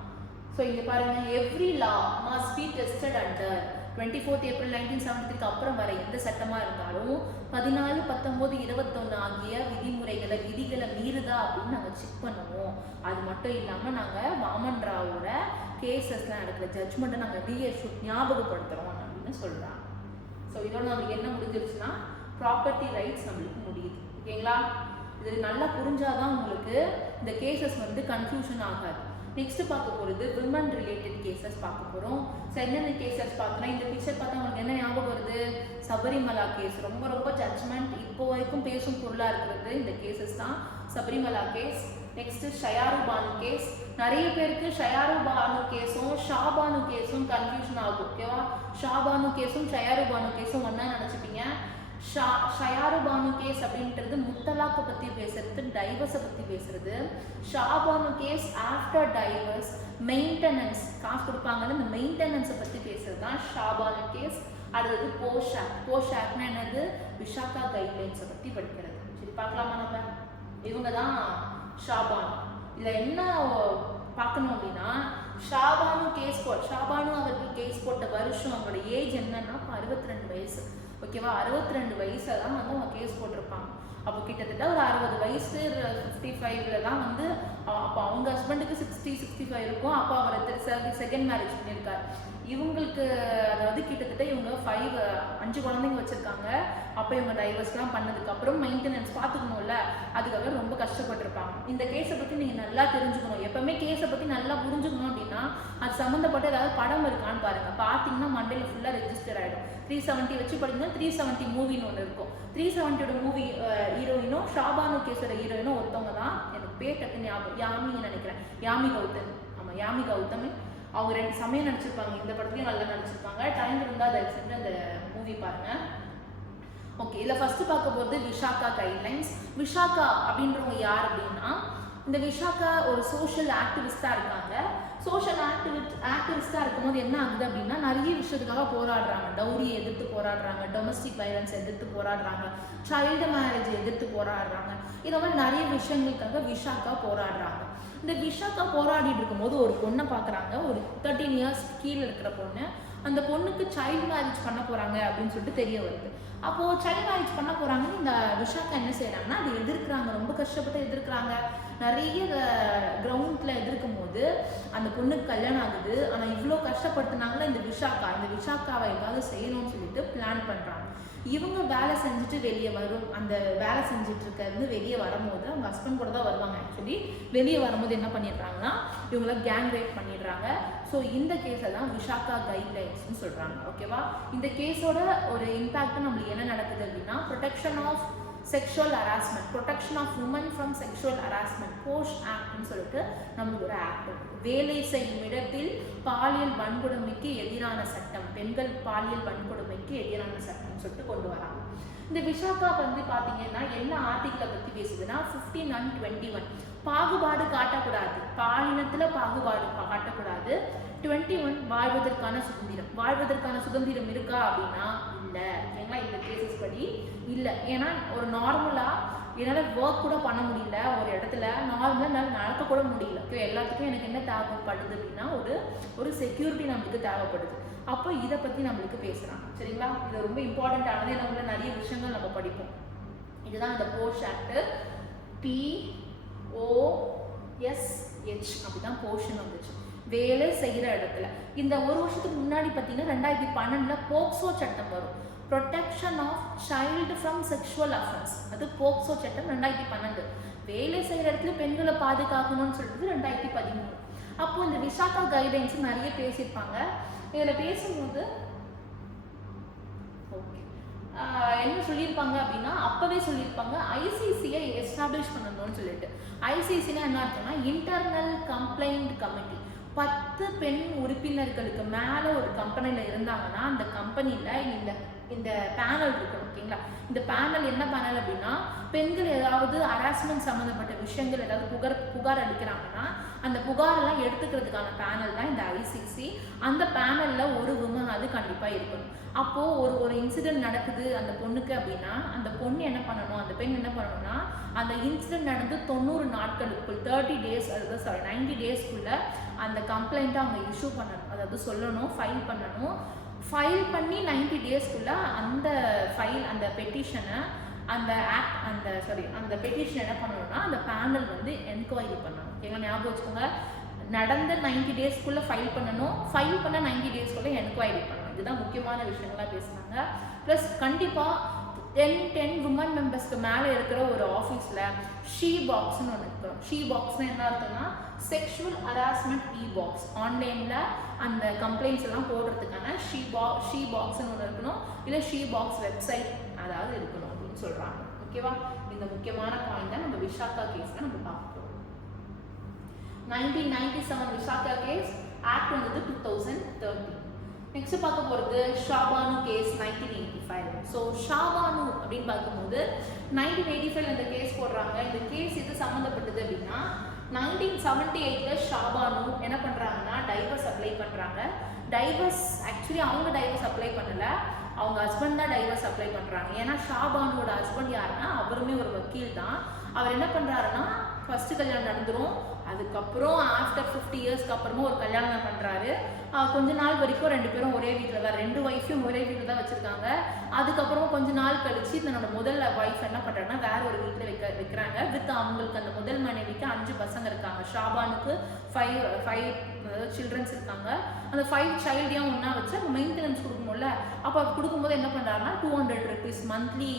ஸோ இங்கே பாருங்கள், every law must be tested under 24th April 1973 அப்புறம் வர எந்த சட்டமாக இருந்தாலும் 14, 19, 21 ஆகிய விதிகளை மீறுதா அப்படின்னு நாங்கள் செக் பண்ணுவோம். அது மட்டும் இல்லாமல் நாங்கள் வாமன் ராவோட கேசஸ்லாம் நடக்கிற ஜட்ஜ்மெண்ட்டை நாங்கள் ரீஅஷ்யூர் ஞாபகப்படுத்துகிறோம் அப்படின்னு சொல்கிறாங்க. ஸோ இதோட நம்மளுக்கு என்ன முடிஞ்சிருச்சுன்னா ப்ராப்பர்ட்டி ரைட்ஸ் நம்மளுக்கு முடியுது. ஓகேங்களா, இது நல்லா புரிஞ்சாதான் உங்களுக்கு இந்த கேசஸ் கன்ஃபியூஷன் ஆகாது. நெக்ஸ்ட் பார்க்க போகிறது விமன் ரிலேட்டட் கேசஸ் பார்க்க போகிறோம். ஸோ என்னென்ன கேசஸ் பார்த்தோன்னா, இந்த பிக்சர் பார்த்தா உங்களுக்கு என்ன ஞாபகம் வருது, சபரிமலா கேஸ். ரொம்ப ஜட்ஜ்மெண்ட் இப்போ வரைக்கும் பேசும் பொருளாக இருக்கிறது இந்த கேசஸ் தான், Sabarimala case. Next Shayara Bano case. நிறைய பேருக்கு ஷயாரு பானு கேஸும் ஷாபானு கேஸும் கன்ஃபியூஷன் ஆகும். ஓகேவா, ஷாபானு கேஸும் ஷயாரு பானு கேஸும் ஒன்றா நினச்சிப்பீங்க. ஷயாரு பானு கேஸ் அப்படின்றது முத்தலாக்கை பற்றி பேசுறது, டைவர்ஸை பற்றி பேசுறது. Shah Bano case after divorce maintenance, காசு கொடுப்பாங்கன்னு இந்த மெயின்டெனன்ஸை பற்றி பேசுறது தான் ஷாபானு கேஸ். அடுத்தது போஷ் ஆக்ட்னா என்னது, விஷாகா கைட்லைன்ஸை பற்றி படிக்கிறது. சரி பார்க்கலாமா, நம்ம இவங்க தான் ஷாபானு. இதில் என்ன பார்க்கணும் அப்படின்னா, ஷாபானு அவர்கள் கேஸ் போட்ட வருஷம், அவங்களோட ஏஜ் என்னன்னா 62 வயசு. ஓகேவா, 62 வயசில் தான் அவங்க கேஸ் போட்டிருப்பாங்க. அப்போ கிட்டத்தட்ட ஒரு 60 வயசு 55 தான் அப்போ அவங்க ஹஸ்பண்டுக்கு 60-65 இருக்கும். அப்போ அவர் செகண்ட் மேரேஜ் பண்ணியிருக்காரு. இவங்களுக்கு அதாவது கிட்டத்தட்ட இவங்க 5 குழந்தைங்க வச்சுருக்காங்க. அப்போ இவங்க டைவர்ஸ்லாம் பண்ணதுக்கப்புறம் மெயின்டெனன்ஸ் பார்த்துக்கணும்ல, அதுக்காக ரொம்ப கஷ்டப்பட்டிருப்பாங்க. இந்த கேஸை பற்றி நீங்கள் நல்லா தெரிஞ்சுக்கணும். எப்போவுமே கேஸை பற்றி நல்லா புரிஞ்சுக்கணும் அப்படின்னா அது சம்மந்தப்பட்ட ஏதாவது படம் இருக்கான்னு பாருங்கள். பார்த்தீங்கன்னா மண்டேல ஃபுல்லாக ரெஜிஸ்டர் ஆகிடும். 370 வச்சு படிங்கன்னா 370 மூவின்னு ஒன்று இருக்கும். 370 மூவி ஹீரோயினும் ஷாபானு கேஸோட ஹீரோயினும் ஒருத்தவங்க தான், எனக்கு பேர் டக்குன்னு ஞாபகம், யாமின்னு நினைக்கிறேன், யாமி கௌதம். ஆமாம், யாமி கௌதம். அவங்க 2 சமயம் நடிச்சிருப்பாங்க, இந்த படத்துலையும் நல்லா நடிச்சிருப்பாங்க. டைம் இருந்தால் அதை செஞ்சு அந்த மூவி பாருங்கள். ஓகே, இதில் ஃபஸ்ட்டு பார்க்க போகிறது விஷாகா கைட்லைன்ஸ். விஷாகா அப்படின்றவங்க யார் அப்படின்னா, இந்த விஷாகா ஒரு சோஷியல் ஆக்டிவிஸ்டாக இருக்காங்க. சோஷியல் ஆக்டிவிஸ்டாக இருக்கும்போது என்ன ஆகுது அப்படின்னா, நிறைய விஷயத்துக்காக போராடுறாங்க. டவுரியை எதிர்த்து போராடுறாங்க, டொமஸ்டிக் வயலன்ஸ் எதிர்த்து போராடுறாங்க, சைல்டு மேரேஜ் எதிர்த்து போராடுறாங்க. இதை மாதிரி நிறைய விஷயங்களுக்காக விஷாகா போராடுறாங்க. இந்த விஷாகா போராடிட்டு இருக்கும்போது ஒரு பொண்ணை பார்க்குறாங்க, ஒரு 13 இயர்ஸ் கீழே இருக்கிற பொண்ணு. அந்த பொண்ணுக்கு சைல்டு மேரேஜ் பண்ண போகிறாங்க அப்படின்னு சொல்லிட்டு தெரிய வருது. அப்போது சைல்டு மேரேஜ் பண்ண போகிறாங்கன்னு இந்த விஷாக்கா என்ன செய்கிறாங்கன்னா அதை எதிர்க்கிறாங்க, ரொம்ப கஷ்டப்பட்டு எதிர்க்கிறாங்க. நிறைய கிரவுண்டில் எதிர்க்கும் போது அந்த பொண்ணுக்கு கல்யாணம் ஆகுது. ஆனால் இவ்வளோ கஷ்டப்படுத்தினாங்களா இந்த விஷாக்காவை ஏதாவது செய்யணும்னு சொல்லிட்டு பிளான் பண்ணுறாங்க. இவங்க வேலை செஞ்சுட்டு வெளியே அந்த வேலை செஞ்சுட்டு இருக்கிறது வெளியே வரும்போது அவங்க ஹஸ்பண்ட் கூட தான் வருவாங்க. ஆக்சுவலி வெளியே வரும்போது என்ன பண்ணிடுறாங்கன்னா இவங்கள கேங் ரேப் பண்ணிடுறாங்க. ஸோ இந்த கேஸை தான் விஷாக்கா கைட்லைன்ஸ்னு சொல்கிறாங்க. ஓகேவா? இந்த கேஸோட ஒரு இம்பேக்ட் நம்மளுக்கு என்ன நடக்குது அப்படின்னா protection of sexual harassment, protection of women from sexual harassment post ஆக்ட்னு சொல்லிட்டு நம்மளுக்கு ஒரு ஆக்ட். வேலை செய்யும் இடத்தில் பாலியல் வன்கொடுமைக்கு எதிரான சட்டம், பெண்கள் பாலியல் வன்கொடுமைக்கு எதிரான சட்டம்னு சொல்லிட்டு கொண்டு வராங்க. இந்த விஷாக்கா வந்து பார்த்தீங்கன்னா என்ன ஆர்டிகிளை பற்றி பேசுதுன்னா 15 and 21 பாகுபாடு காட்டக்கூடாது, பாலினத்தில் பாகுபாடு காட்டக்கூடாது. 21 வாழ்வதற்கான சுதந்திரம் இருக்கா அப்படின்னா இல்லை. ஓகேங்களா? இந்த கேசஸ் படி இல்லை. ஏன்னா ஒரு நார்மலாக என்னால் ஒர்க் கூட பண்ண முடியல, ஒரு இடத்துல நார்மலாக என்னால் நடக்க கூட முடியல. ஓகே, எல்லாத்துக்கும் எனக்கு என்ன தேவைப்படுது அப்படின்னா ஒரு செக்யூரிட்டி நம்மளுக்கு தேவைப்படுது. அப்போ இதை பற்றி நம்மளுக்கு பேசுகிறாங்க. சரிங்களா? இது ரொம்ப இம்பார்ட்டண்ட்டானது. நம்மள நிறைய விஷயங்கள் நம்ம படிப்போம். இதுதான் இந்த போஷ் ஆக்ட். POSH அப்படிதான் போர்ஷன் வந்துச்சு, வேலை செய்கிற இடத்துல. இந்த ஒரு வருஷத்துக்கு முன்னாடி பார்த்தீங்கன்னா 2012 போக்சோ சட்டம் வரும், protection of child from sexual offence. அது போக்சோ சட்டம் 2012. வேலை செய்கிற இடத்துல பெண்களை பாதுகாக்கணும்னு சொல்லிட்டு 2013. அப்போ இந்த விஷாக்கா கைட்லைன்ஸ் நிறைய பேசியிருப்பாங்க. இதில் பேசும்போது என்ன சொல்லியிருப்பாங்க அப்படின்னா அப்போவே சொல்லியிருப்பாங்க ஐசிசியை எஸ்டாப்ளிஷ் பண்ணணும்னு சொல்லிட்டு. ஐசிசினா என்ன இருக்குன்னா இன்டர்னல் கம்ப்ளைண்ட் கமிட்டி. 10 பெண் உறுப்பினர்களுக்கு மேலே ஒரு கம்பெனியில் இருந்தாங்கன்னா அந்த கம்பெனியில் இந்த பேனல் இருக்கணும். ஓகேங்களா? இந்த பேனல் என்ன பேனல் அப்படின்னா பெண்கள் ஏதாவது ஹராஸ்மெண்ட் சம்மந்தப்பட்ட விஷயங்கள் ஏதாவது புகார் அளிக்கிறாங்கன்னா அந்த புகாரெல்லாம் எடுத்துக்கிறதுக்கான பேனல் தான் இந்த ஐசிசி. அந்த பேனலில் ஒரு விமன் அது கண்டிப்பாக இருக்கணும். அப்போது ஒரு இன்சிடென்ட் நடக்குது அந்த பொண்ணுக்கு அப்படின்னா அந்த பொண்ணு என்ன பண்ணணும், அந்த பெண் என்ன பண்ணணும்னா அந்த இன்சிடென்ட் நடந்து 90 நாட்களுக்குள் 30 days, அதாவது 90 daysக்குள்ளே அந்த கம்ப்ளைண்ட்டை அவங்க இஷ்யூ பண்ணணும், அதாவது சொல்லணும், ஃபைல் பண்ணணும். ஃபைல் பண்ணி 90 daysக்குள்ளே அந்த பெட்டிஷனை அந்த பெட்டிஷன் என்ன பண்ணணும்னா அந்த பேனல் வந்து என்கொயரி பண்ணணும். ஓகேங்களா? ஞாபகம் வச்சுக்கோங்க, நடந்த 90 daysக்குள்ளே ஃபைல் பண்ணணும், ஃபைல் பண்ண 90 daysக்குள்ளே என்கொயரி பண்ணணும். இதுதான் முக்கியமான விஷயங்களாக பேசுனாங்க. ப்ளஸ் கண்டிப்பாக 10 உமன் மெம்பர்ஸ்க்கு மேலே இருக்கிற ஒரு ஆஃபீஸில் ஷீ பாக்ஸ்னு ஒன்று இருக்கும். ஷீ பாக்ஸ்னால் என்ன அர்த்தம்னா செக்ஷுவல் ஹராஸ்மெண்ட் பாக்ஸ். ஆன்லைனில் அந்த கம்ப்ளைண்ட்ஸ் எல்லாம் போடுறதுக்கான ஷீ பாக்ஸ்னு ஒன்று இருக்கணும், இல்லை ஷீ பாக்ஸ் வெப்சைட் அதாவது இருக்கணும் அப்படின்னு சொல்கிறாங்க. ஓகேவா? இந்த முக்கியமான பாயிண்ட் தான் நம்ம விஷாக்கா கேஸில் நம்ம பார்ப்போம். 1997 விஷாக்கா கேஸ் ஆக்ட் வந்தது 2013. நெக்ஸ்ட் பார்க்க போகிறது ஷாபானு கேஸ் 1985. ஸோ ஷாபானு அப்படின்னு பார்க்கும்போது 1985 இந்த கேஸ் போடுறாங்க. இந்த கேஸ் இது சம்மந்தப்பட்டது அப்படின்னா 1978 ஷாபானு என்ன பண்ணுறாங்கன்னா டைவர்ஸ் அப்ளை பண்ணுறாங்க. டைவர்ஸ் ஆக்சுவலி அவங்க டைவர்ஸ் அப்ளை பண்ணலை, அவங்க ஹஸ்பண்ட் தான் டைவர்ஸ் அப்ளை பண்ணுறாங்க. ஏன்னா ஷாபானோட ஹஸ்பண்ட் யாருன்னா அவருமே ஒரு வக்கீல் தான். அவர் என்ன பண்ணுறாருன்னா ஃபஸ்ட்டு கல்யாணம் நடந்துடும், அதுக்கப்புறம் ஆஃப்டர் 50 இயர்ஸ்க்கு அப்புறமா ஒரு கல்யாணம் பண்ணுறாரு. கொஞ்ச நாள் வரைக்கும் 2 பேரும் ஒரே வீட்டில் தான், 2 ஒய்ஃபையும் ஒரே வீட்டில் தான் வச்சுருக்காங்க. அதுக்கப்புறம் கொஞ்ச நாள் கழிச்சு தன்னோட முதல் ஒய்ஃப் என்ன பண்ணுறாங்கன்னா வேற ஒரு வீட்டில் வைக்கிறாங்க. வித் அவங்களுக்கு அந்த முதல் மனைவிக்கு 5 பசங்க இருக்காங்க. ஷாபானுக்கு 5 சில்ட்ரன்ஸ் இருக்காங்க. அந்த 5 சைல்டையும் ஒன்றா வச்சு அவங்க மெயின்டெனன்ஸ் கொடுக்கும்போல, அப்போ அது கொடுக்கும்போது என்ன பண்ணுறாருன்னா 200 rupees மந்த்லி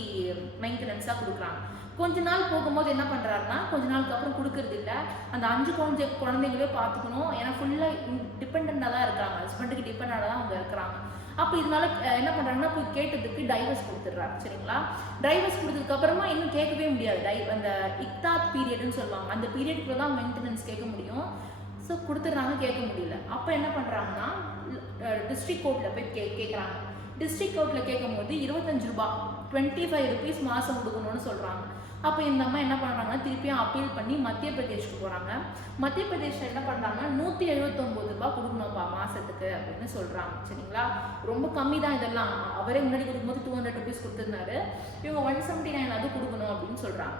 மெயின்டெனன்ஸாக கொடுக்குறாங்க. கொஞ்ச நாள் போகும்போது என்ன பண்ணுறாருன்னா கொஞ்ச நாளுக்கு அப்புறம் கொடுக்கறது இல்லை. அந்த 5 குழந்தைங்களே பார்த்துக்கணும், ஏன்னா ஃபுல்லாக டிபெண்டாக தான் இருக்காங்க, ஹஸ்பண்டுக்கு டிபெண்டாக தான் அவங்க இருக்கிறாங்க. அப்போ இதனால என்ன பண்ணுறாங்கன்னா போய் கேட்டதுக்கு டைவர்ஸ் கொடுத்துட்றாரு. சரிங்களா? டைவர்ஸ் கொடுத்ததுக்கப்புறமா இன்னும் கேட்கவே முடியாது. அந்த இக்தாத் பீரியட்னு சொல்லுவாங்க, அந்த பீரியடுக்குள்ள தான் மெயின்டெனன்ஸ் கேட்க முடியும். ஸோ கொடுத்துட்றாங்க, கேட்க முடியல. அப்போ என்ன பண்ணுறாங்கன்னா டிஸ்ட்ரிக்ட் கோர்ட்டில் போய் கேட்குறாங்க. டிஸ்ட்ரிக்ட் கோர்ட்டில் கேட்கும் போது 25 ரூபாய் 25 rupees மாதம் கொடுக்கணும்னு சொல்கிறாங்க. அப்போ இந்த அம்மா என்ன பண்ணுறாங்கன்னா திருப்பியும் அப்பீல் பண்ணி மத்திய பிரதேஷ்க்கு போகிறாங்க. மத்திய பிரதேஷில் என்ன பண்ணுறாங்கன்னா 179 ரூபாய் கொடுக்கணும்ப்பா மாதத்துக்கு அப்படின்னு சொல்கிறாங்க. சரிங்களா? ரொம்ப கம்மி தான் இதெல்லாம். அவரே முன்னாடி கொடுக்கும்போது 200 rupees கொடுத்துருந்தாரு, இவங்க 179 அது கொடுக்கணும் அப்படின்னு சொல்கிறாங்க.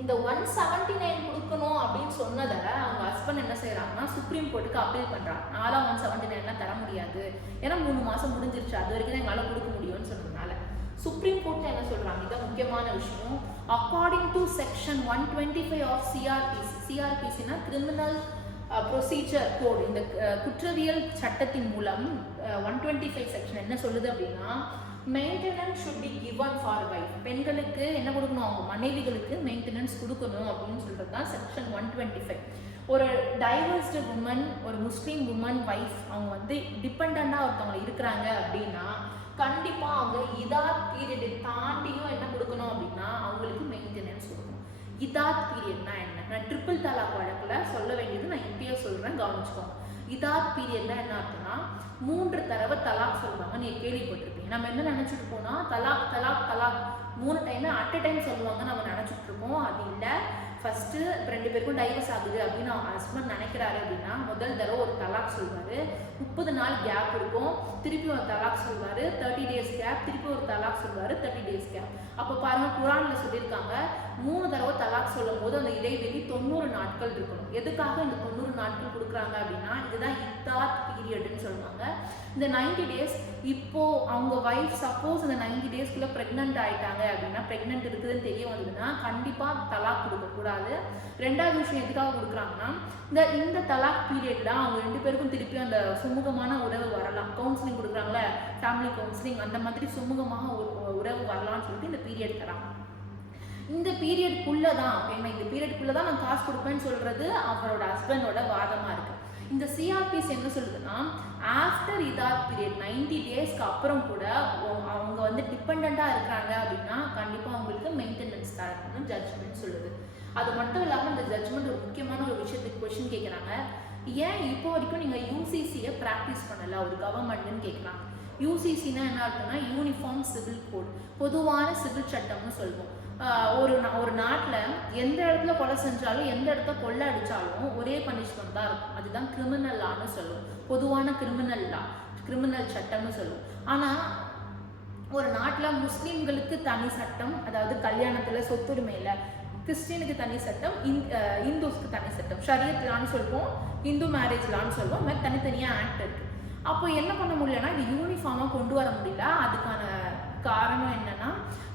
இந்த 179 கொடுக்கணும் அப்படின்னு சொன்னதை அவங்க ஹஸ்பண்ட் என்ன செய்யறாங்கன்னா சுப்ரீம் கோர்ட்டுக்கு அப்பீல் பண்றாங்க. நான்லாம் 179 தர முடியாது, ஏன்னா 3 மாசம் முடிஞ்சிருச்சு, அது வரைக்கும் தான் எங்களால் கொடுக்க முடியும்னு சொன்னதுனால சுப்ரீம் கோர்ட்ல என்ன சொல்றாங்க, இதான் முக்கியமான விஷயம். அக்கார்டிங் டு செக்ஷன் 125 ஆஃப் சிஆர்பிசினா கிரிமினல் ப்ரொசீஜர் கோட், இந்த குற்றவியல் சட்டத்தின் மூலம் 125 செக்ஷன் என்ன சொல்லுது அப்படின்னா, maintenance should be given for wife, பெண்களுக்கு என்ன கொடுக்கணும், அவங்க மனைவிகளுக்கு மெயின்டெனன்ஸ் கொடுக்கணும் அப்படின்னு சொல்றது தான் செக்ஷன் 125. ஒரு டைவர்ஸ்டு உமன், ஒரு முஸ்லீம் உமன் வைஃப், அவங்க வந்து டிபெண்டாக ஒருத்தவங்க இருக்கிறாங்க அப்படின்னா கண்டிப்பாக அவங்க இதாத் பீரியட் தாண்டியும் என்ன கொடுக்கணும் அப்படின்னா அவங்களுக்கு மெயின்டெனன்ஸ் கொடுக்கணும். இதாத் பீரியட்னா என்ன, நான் ட்ரிபிள் தலாக் வழக்கில் சொல்ல வேண்டியது நான் இப்பயே சொல்கிறேன், கவனிச்சுக்கோங்க. இதாத் பீரியட்னா என்ன அப்படின்னா 3 தடவை தலாக் சொல்லுவாங்க, நீங்கள் கேள்விப்பட்டிருப்பீங்க. நம்ம என்ன நினச்சிட்டு போனால் தலாக் தலாக் தலாக் 3 டைம் அட் அ டைம் சொல்லுவாங்க நம்ம நினச்சிட்டு இருக்கோம். அது இல்லை. ஃபஸ்ட்டு 2 பேருக்கும் டைவர்ஸ் ஆகுது அப்படின்னு ஹஸ்பண்ட் நினைக்கிறாரு அப்படின்னா முதல் தடவை ஒரு தலாக் சொல்வார், 30 நாள் கேப் இருக்கும், திருப்பி ஒரு தலாக் சொல்வார், 30 days கேப், திருப்பி ஒரு தலாக் சொல்வார், 30 days கேப். அப்போ பாருங்கள், குரானில் சொல்லியிருக்காங்க 3 தடவை தலாக் சொல்லும் போது அந்த இடைவெளி 90 நாட்கள் இருக்கணும். எதுக்காக இந்த 90 நாட்கள் கொடுக்குறாங்க அப்படின்னா இதுதான் இத்தாத் பீரியட்னு சொல்லுவாங்க. இந்த 90 days இப்போ அவங்க ஒய்ஃப் சப்போஸ் இந்த 90 daysக்குள்ள ப்ரெக்னென்ட் ஆகிட்டாங்க அப்படின்னா, ப்ரெக்னென்ட் இருக்குதுன்னு தெரிய வந்ததுன்னா கண்டிப்பாக தலாக் கொடுக்கக்கூடாது. ரெண்டாவது விஷயம் எதுக்காக கொடுக்குறாங்கன்னா, இந்த தலாக் பீரியட்ல அவங்க 2 பேருக்கும் திருப்பி அந்த சுமூகமான உறவு வரலாம். கவுன்சிலிங் கொடுக்குறாங்களே, ஃபேமிலி கவுன்சிலிங், அந்த மாதிரி சுமூகமாக உறவு வரலாம்னு சொல்லிட்டு இந்த பீரியட் தராங்க. இந்த பீரியட்குள்ளே தான் இந்த பீரியட்குள்ளே தான் நான் காசு கொடுப்பேன்னு சொல்கிறது அவரோட ஹஸ்பண்டோட வாதமாக இருக்குது. இந்த சிஆர்பிசி என்ன சொல்லுதுன்னா, ஆஃப்டர் இதாத் பீரியட் 90 daysக்கு அப்புறம் கூட அவங்க வந்து டிபெண்ட்டாக இருக்கிறாங்க அப்படின்னா கண்டிப்பாக அவங்களுக்கு மெயின்டெனன்ஸ் தரணும்னு ஜட்ஜ்மெண்ட் சொல்லுது. அது மட்டும் இல்லாமல் இந்த ஜட்ஜ்மெண்ட் ஒரு முக்கியமான ஒரு விஷயத்துக்கு கொஸ்டின் கேட்குறாங்க, ஏன் இப்போ வரைக்கும் நீங்கள் யூசிசியை ப்ராக்டிஸ் பண்ணலை ஒரு கவர்மெண்ட்னு கேட்குறாங்க. யூசிசினா என்ன இருக்குன்னா யூனிஃபார்ம் சிவில் கோட், பொதுவான சிவில் சட்டம்னு சொல்லுவோம். ஒரு நாட்டில் எந்த இடத்துல கொலை செஞ்சாலும் எந்த இடத்துல கொள்ளை அடித்தாலும் ஒரே பனிஷ்மெண்ட் தான் இருக்கும். அதுதான் கிரிமினல் லான்னு சொல்லுவோம், பொதுவான கிரிமினல் லா, கிரிமினல் சட்டம்னு சொல்லுவோம். ஆனால் ஒரு நாட்டில் முஸ்லீம்களுக்கு தனி சட்டம், அதாவது கல்யாணத்தில் சொத்துரிமையில், கிறிஸ்டினுக்கு தனி சட்டம், இந்துஸ்க்கு தனி சட்டம், ஷரியத் லான்னு சொல்லுவோம், இந்து மேரேஜ் லான்னு சொல்லுவோம். அது மாதிரி தனித்தனியாக ஆக்ட் இருக்குது. அப்போ என்ன பண்ண முடியலன்னா இது யூனிஃபார்மாக கொண்டு வர முடியல. அதுக்கான காரணம் என்னன்னா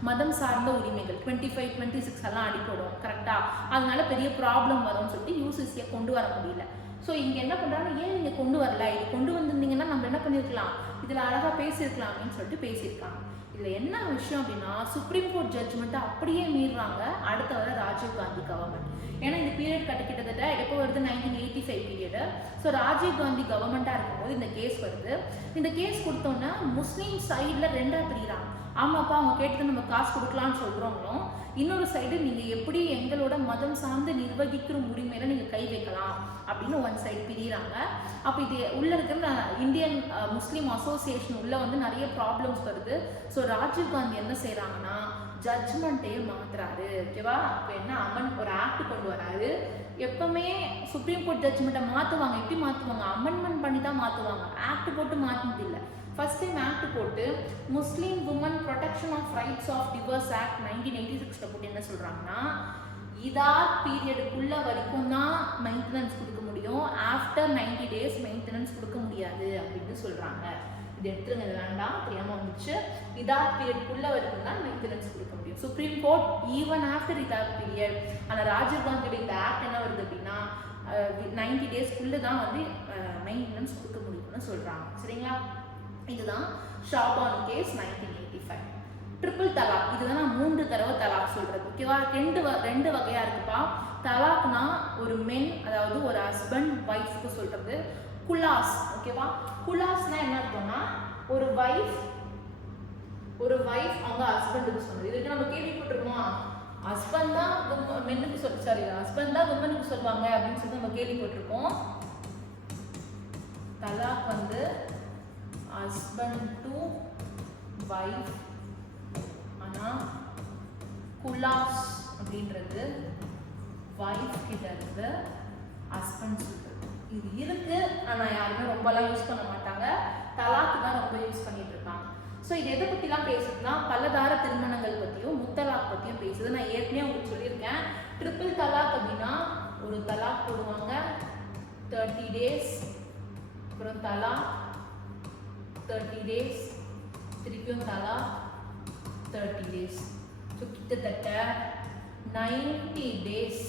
மதம் சார்ந்த உரிமைகள் 25, 26 எல்லாம் அடிப்படும் கரெக்டாக, அதனால பெரிய ப்ராப்ளம் வரும்னு சொல்லிட்டு யூசிசியை கொண்டு வர முடியல. ஸோ இங்கே என்ன பண்ணுறாங்க, ஏன் நீங்கள் கொண்டு வரல, இது கொண்டு வந்திருந்தீங்கன்னா நம்ம என்ன பண்ணியிருக்கலாம், இதில் அழகாக பேசியிருக்கலாம் அப்படின்னு சொல்லிட்டு பேசியிருக்காங்க. இதில் என்ன விஷயம் அப்படின்னா, சுப்ரீம் கோர்ட் ஜட்ஜ்மெண்ட்டை அப்படியே மீறுறாங்க அடுத்த வர ராஜீவ் காந்தி கவர்மெண்ட். ஏன்னா இந்த பீரியட் கிட்டத்தட்ட எப்போ வருது, 1985 பீரியடு. ஸோ ராஜீவ் காந்தி கவர்மெண்ட்டாக இருக்கும்போது இந்த கேஸ் வருது. இந்த கேஸ் கொடுத்தோன்னா முஸ்லீம் சைடில் 2ஆக பிரிகிறாங்க. ஆமாப்பா அவங்க கேட்டு நம்ம காசு கொடுக்கலான்னு சொல்கிறவங்களும், இன்னொரு சைடு நீங்கள் எப்படி எங்களோட மதம் சார்ந்து நிர்வகிக்கிற உரிமையில நீங்கள் கை வைக்கலாம் அப்படின்னு ஒன் சைடு பிரிகிறாங்க. அப்போ இது உள்ள இருக்கிற இந்தியன் முஸ்லீம் அசோசியேஷன் உள்ள வந்து நிறைய ப்ராப்ளம்ஸ் வருது. ஸோ ராஜீவ் காந்தி என்ன செய்கிறாங்கன்னா ஜட்ஜ்மெண்ட்டையே மாத்துறாரு. ஓகேவா, இப்போ என்ன ஒரு ஆக்ட் கொண்டு வராரு. எப்பவுமே சுப்ரீம் கோர்ட் ஜட்ஜ்மெண்ட்டை மாற்றுவாங்க, எப்படி மாற்றுவாங்க, அமெண்ட்மெண்ட் பண்ணி தான் மாற்றுவாங்க, ஆக்ட் போட்டு மாற்றினது இல்லை. ஃபர்ஸ்ட் டைம் ஆக்ட் போட்டு Muslim women protection of rights of divorce act 1986 போட்டு என்ன சொல்கிறாங்கன்னா, இதாத் பீரியடுக்குள்ள வரைக்கும் தான் மெயின்டெனன்ஸ் கொடுக்க முடியும், ஆஃப்டர் 90 days மெயின்டெனன்ஸ் கொடுக்க முடியாது அப்படின்னு சொல்கிறாங்க. இது எடுத்துருங்க, இது வேண்டாம், தெரியாமல் வந்துச்சு. இதாத் பீரியட்குள்ள வரைக்கும் தான் மெயின்டெனன்ஸ் கொடுக்க முடியும். சுப்ரீம் கோர்ட் ஈவன் ஆஃப்டர் இதாத் பீரியட், ஆனால் ராஜீவ் காந்தியோட இந்த ஆக்ட் என்ன வருது அப்படின்னா 90 daysக்குள்ளே தான் வந்து மெயின்டெனன்ஸ் கொடுக்க முடியும்னு சொல்கிறாங்க. சரிங்களா, இதுதான் ஷாபான் கேஸ் 1985. ட்ரிபிள் தலாக், இதுதான் நான் 3 தடவை தலாக் சொல்கிறது. ஓகேவா, ரெண்டு வகையாக இருக்குப்பா. தலாக்னா ஒரு மென், அதாவது ஒரு ஹஸ்பண்ட் ஒய்ஃப்க்கு சொல்கிறது. குலாஸ், ஓகேவா, குலாஸ்னா என்ன இருக்கும்னா ஒரு வைஃப் அவங்க ஹஸ்பண்டுக்கு சொல்றது. இதுக்கு நம்ம கேள்விப்பட்டிருக்கோம், ஹஸ்பண்ட் தான் மென்னுக்கு ஹஸ்பண்ட் தான் உமனுக்கு சொல்லுவாங்க அப்படின்னு சொல்லி நம்ம கேள்விப்பட்டிருக்கோம். தலாக் வந்து ஹஸ்பண்ட் டு வைஃப், ஆனால் குலாஸ் அப்படின்றது வைஃப் கிட்ட இருந்து ஹஸ்பண்ட் சொல்றது. இது இருக்கு, ஆனால் யாருமே ரொம்பலாம் யூஸ் பண்ண மாட்டாங்க, தலாக்கு தான் ரொம்ப யூஸ் பண்ணிட்டு இருக்காங்க. ஸோ இது எதை பற்றிலாம் பேசுதுன்னா பலதார திருமணங்கள் பற்றியும் முத்தலாக் பற்றியும் பேசுது. நான் ஏற்கனவே உங்களுக்கு சொல்லியிருக்கேன், ட்ரிபிள் தலாக் அப்படின்னா ஒரு தலாக் போடுவாங்க 30 days, அப்புறம் தலாக் 30 days, திருப்பியும் தலாக் 30 days. ஸோ கிட்டத்தட்ட 90 days,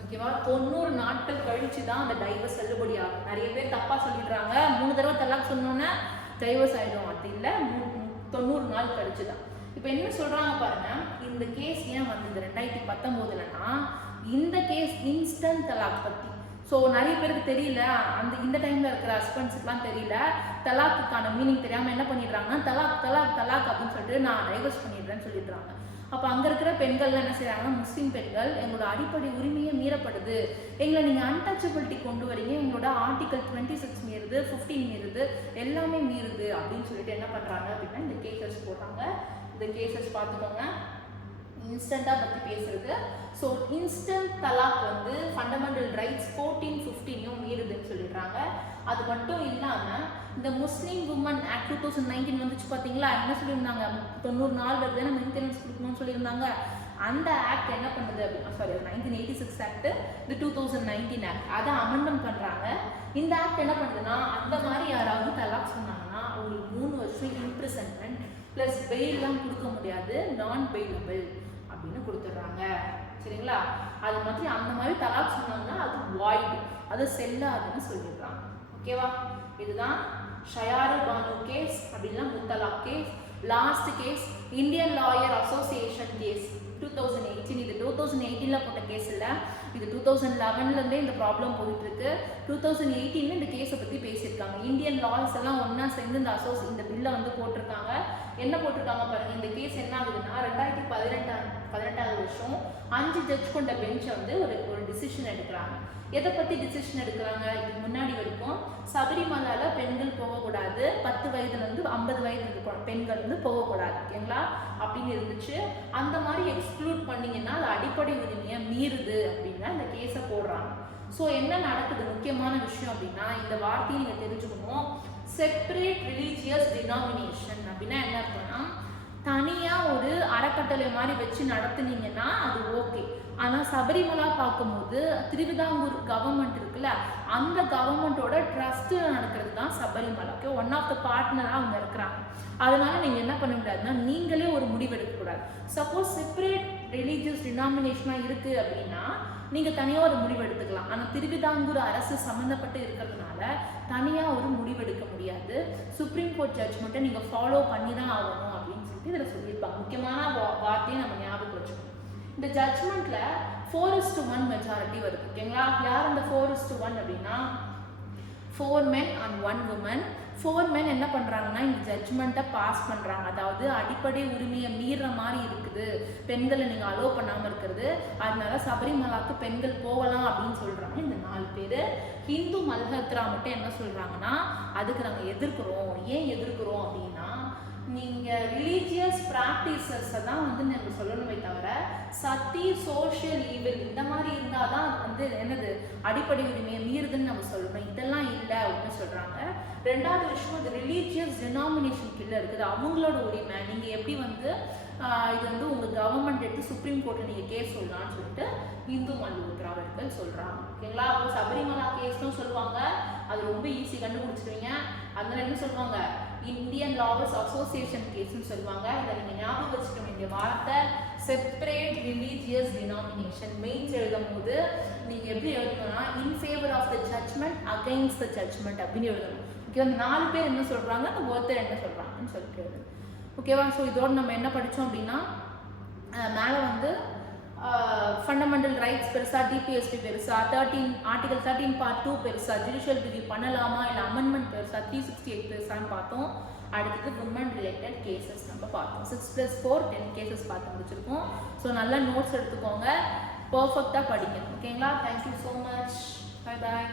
ஓகேவா, 90 நாட்கள் கழிச்சு தான் அந்த டைவர்ஸ் செல்லுபடி ஆகும். நிறைய பேர் தப்பா சொல்லிடுறாங்க, 3 தடவை தலாக் சொன்னோன்னே டைவர்ஸ் ஆயிடும். அது இல்லை, 90 நாள் கழிச்சு தான். இப்போ என்ன சொல்றாங்க பாருங்க, இந்த கேஸ் ஏன் வந்தது 2019லனா, இந்த கேஸ் இன்ஸ்டன்ட் தலாக் பத்தி. ஸோ நிறைய பேருக்கு தெரியல, இந்த டைம்ல இருக்கிற ஹஸ்பண்ட்ஸுக்குலாம் தெரியல, தலாக்குக்கான மீனிங் தெரியாம என்ன பண்ணிடுறாங்கன்னா தலாக் தலாக் தலாக் அப்படின்னு சொல்லிட்டு நான் டைவர்ஸ் பண்ணிடுறேன்னு சொல்லிடுறாங்க. அப்போ அங்கே இருக்கிற பெண்கள்லாம் என்ன செய்கிறாங்கன்னா, முஸ்லீம் பெண்கள் எங்களோட அடிப்படை உரிமையை மீறப்படுது, எங்களை நீங்கள் அன்டச்சபிலிட்டி கொண்டு வரீங்க, எங்களோட ஆர்டிகல் 26 மீறுது, 15 மீறுது, எல்லாமே மீறுது அப்படின்னு சொல்லிட்டு என்ன பண்ணுறாங்க அப்படின்னா இந்த கேசஸ் போடுறாங்க. இந்த கேசஸ் பார்த்துக்கோங்க, இன்ஸ்டண்ட்டாக பற்றி பேசுறது. ஸோ இன்ஸ்டன்ட் தலாக் வந்து ஃபண்டமெண்டல் ரைட்ஸ் 14, 15 மீறுதுன்னு சொல்லிடுறாங்க. அது மட்டும் இல்லாமல் இந்த முஸ்லீம் உமன் ஆக்ட் 2019 வந்துச்சு பார்த்தீங்களா, என்ன சொல்லியிருந்தாங்க, 90 நாள் வருது நம்ம மெயின்டெனன்ஸ் கொடுக்கணும்னு சொல்லியிருந்தாங்க. அந்த ஆக்ட் என்ன பண்ணுது அப்படின்னா, சாரி 1986 ஆக்ட், இந்த 2019 ஆக்ட், அதை அமெண்ட்மெண்ட் பண்ணுறாங்க. இந்த ஆக்ட் என்ன பண்ணுதுன்னா, அந்த மாதிரி யாராவது தலாக் சொன்னாங்கன்னா அவங்களுக்கு 3 வருஷம் இம்ப்ரிசன்மெண்ட் ப்ளஸ் பெயிலாம் கொடுக்க முடியாது, நான் பெயிலபிள் அப்படின்னு கொடுத்துட்றாங்க. சரிங்களா, அது மாதிரி அந்த மாதிரி தலாக் சொன்னாங்கன்னா அது வாய்டு, அது செல்லாதுன்னு சொல்லிடுறாங்க. ஓகேவா, இதுதான் ஷயாரு பானு கேஸ் அப்படின்னா முத்தலாக் கேஸ். Last case Indian lawyer association case 2018. இது 2018ல போட்ட கேஸ் இல்லை, இது 2011லேருந்தே இந்த ப்ராப்ளம் போயிட்டு இருக்கு. 2018 இந்த கேஸை பற்றி பேசியிருக்காங்க. இந்தியன் லாயர்ஸ் எல்லாம் ஒன்றா சேர்ந்து இந்த பில்லை வந்து போட்டிருக்காங்க. என்ன போட்டிருக்காங்க பாருங்க, இந்த கேஸ் என்ன ஆகுதுன்னா 2018 வருஷம் 5 ஜட்ஜ் கொண்ட பெஞ்சை வந்து ஒரு டிசிஷன் எடுக்கிறாங்க. எதை பற்றி டிசிஷன் எடுக்கிறாங்க, இதுக்கு முன்னாடி வரைக்கும் சபரிமலால பெண்கள் போகக்கூடாது, 10 வயதுலேருந்து 50 வயது இருக்கிற பெண்கள் வந்து போகக்கூடாது, ஓகேங்களா அப்படின்னு இருந்துச்சு. அந்த மாதிரி எக்ஸ்க்ளூட் பண்ணிங்கன்னா அது அடிப்படை உரிமையை மீறுது அப்படின்னா இந்த கேஸை போடுறாங்க. ஸோ என்ன நடக்குது, முக்கியமான விஷயம் அப்படின்னா இந்த வார்த்தையை நீங்கள் தெரிஞ்சுக்கணும். செப்பரேட் ரிலீஜியஸ் டினாமினேஷன் அப்படின்னா என்ன அர்த்தம்னா, தனியாக ஒரு அறக்கட்டளை மாதிரி வச்சு நடத்துனீங்கன்னா அது ஓகே. ஆனால் சபரிமலா பார்க்கும்போது திருவிதாங்கூர் கவர்மெண்ட் இருக்குல்ல, அந்த கவர்மெண்ட்டோட ட்ரஸ்ட் நடக்கிறது தான் Sabarimala. Okay, one of the பார்ட்னராக அவங்க இருக்கிறாங்க. அதனால நீங்கள் என்ன பண்ண முடியாதுன்னா நீங்களே ஒரு முடிவு எடுக்கக்கூடாது. சப்போஸ் செப்பரேட் ரிலீஜியஸ் டினாமினேஷனாக இருக்குது அப்படின்னா நீங்கள் தனியாக ஒரு முடிவு எடுத்துக்கலாம். ஆனால் திருவிதாங்கூர் அரசு சம்மந்தப்பட்டு இருக்கிறதுனால தனியாக ஒரு முடிவு எடுக்க முடியாது. சுப்ரீம் கோர்ட் ஜட்ஜ்மெண்ட்டை நீங்கள் ஃபாலோ பண்ணி தான் ஆகணும் அப்படின்னு சொல்லிட்டு இதில் சொல்லியிருப்பாங்க. முக்கியமான வார்த்தையை நம்ம ஞாபகம் வச்சுக்கணும். இந்த ஜட்ஜ்மெண்ட்ல 4:1 மெஜாரிட்டி வருது, ஓகேங்களா. யார் அந்த 4:1 அப்படின்னா 4 men and 1 woman. 4 men என்ன பண்றாங்கன்னா இந்த ஜட்ஜ்மெண்ட்டை பாஸ் பண்றாங்க. அதாவது அடிப்படை உரிமையை மீற மாதிரி இருக்குது, பெண்களை நீங்க அலோவ் பண்ணாம இருக்கிறது, அதனால சபரிமலாக்கு பெண்கள் போகலாம் அப்படின்னு சொல்றாங்க இந்த 4 பேர். ஹிந்து மல்ஹத்ரா மட்டும் என்ன சொல்றாங்கன்னா அதுக்கு நாங்கள் எதிர்க்கிறோம். ஏன் எதிர்க்கிறோம் அப்படின்னா, நீங்கள் ரிலீஜியஸ் ப்ராக்டிசஸை தான் வந்து நம்ம சொல்லணுமே தவிர சத்தி சோஷியல் ஈவில் இந்த மாதிரி இருந்தால் தான் வந்து என்னது அடிப்படை உரிமையை மீறுதுன்னு நம்ம சொல்லணும். இதெல்லாம் இல்லை அப்படின்னு சொல்கிறாங்க. ரெண்டாவது விஷயம், இது ரிலீஜியஸ் டினாமினேஷன் கீழே இருக்குது, அவங்களோட உரிமை. நீங்கள் எப்படி வந்து இது வந்து உங்கள் கவர்மெண்ட் எடுத்து சுப்ரீம் கோர்ட்டில் நீங்கள் கேஸ் சொல்லலாம்னு சொல்லிட்டு இந்து மல்ஹத்ரா அவர்கள் சொல்கிறாங்க, ஓகேங்களா. அப்போ சபரிமலா கேஸ்னும் சொல்லுவாங்க, அது ரொம்ப ஈஸி கண்டுபிடிச்சிருவீங்க. அதனால என்ன சொல்லுவாங்க, இந்தியன் லாயர்ஸ் அசோசியேஷன் கேஸ்ன்னு சொல்லுவாங்க. இதை நீங்கள் ஞாபகம் வச்சுக்க வேண்டிய வார்த்தை செப்பரேட் ரிலீஜியஸ் டினாமினேஷன். மெயின்ஸ் எழுதும் போது நீங்கள் எப்படி எழுதணும்னா in favour of the judgment against the judgment அப்படின்னு எழுதணும். ஓகே, அந்த 4 பேர் என்ன சொல்கிறாங்க, அந்த ஒருத்தர் என்ன சொல்கிறாங்கன்னு சொல்லிட்டு எழுதணும், ஓகேவா. ஸோ இதோடு நம்ம என்ன படித்தோம் அப்படின்னா, மேலே வந்து ஃபண்டமெண்டல் ரைட்ஸ் பெருசா, டிபிஎஸ்பி பெருசா, ஆர்டிகல் 13 பார்ட் 2 பெருசா, ஜுடிஷியல் ரிவ்யூ பண்ணலாமா இல்லை அமெண்ட்மெண்ட் பெருசா, 368 பெருசான்னு பார்த்தோம். அடுத்தது விமன் ரிலேட்டட் கேசஸ் நம்ம பார்த்தோம். 6+4 10 கேசஸ் பார்த்து முடிச்சிருக்கோம். ஸோ நல்லா நோட்ஸ் எடுத்துக்கோங்க, பர்ஃபெக்டாக படிங்க, ஓகேங்களா. Thank you so much, bye bye.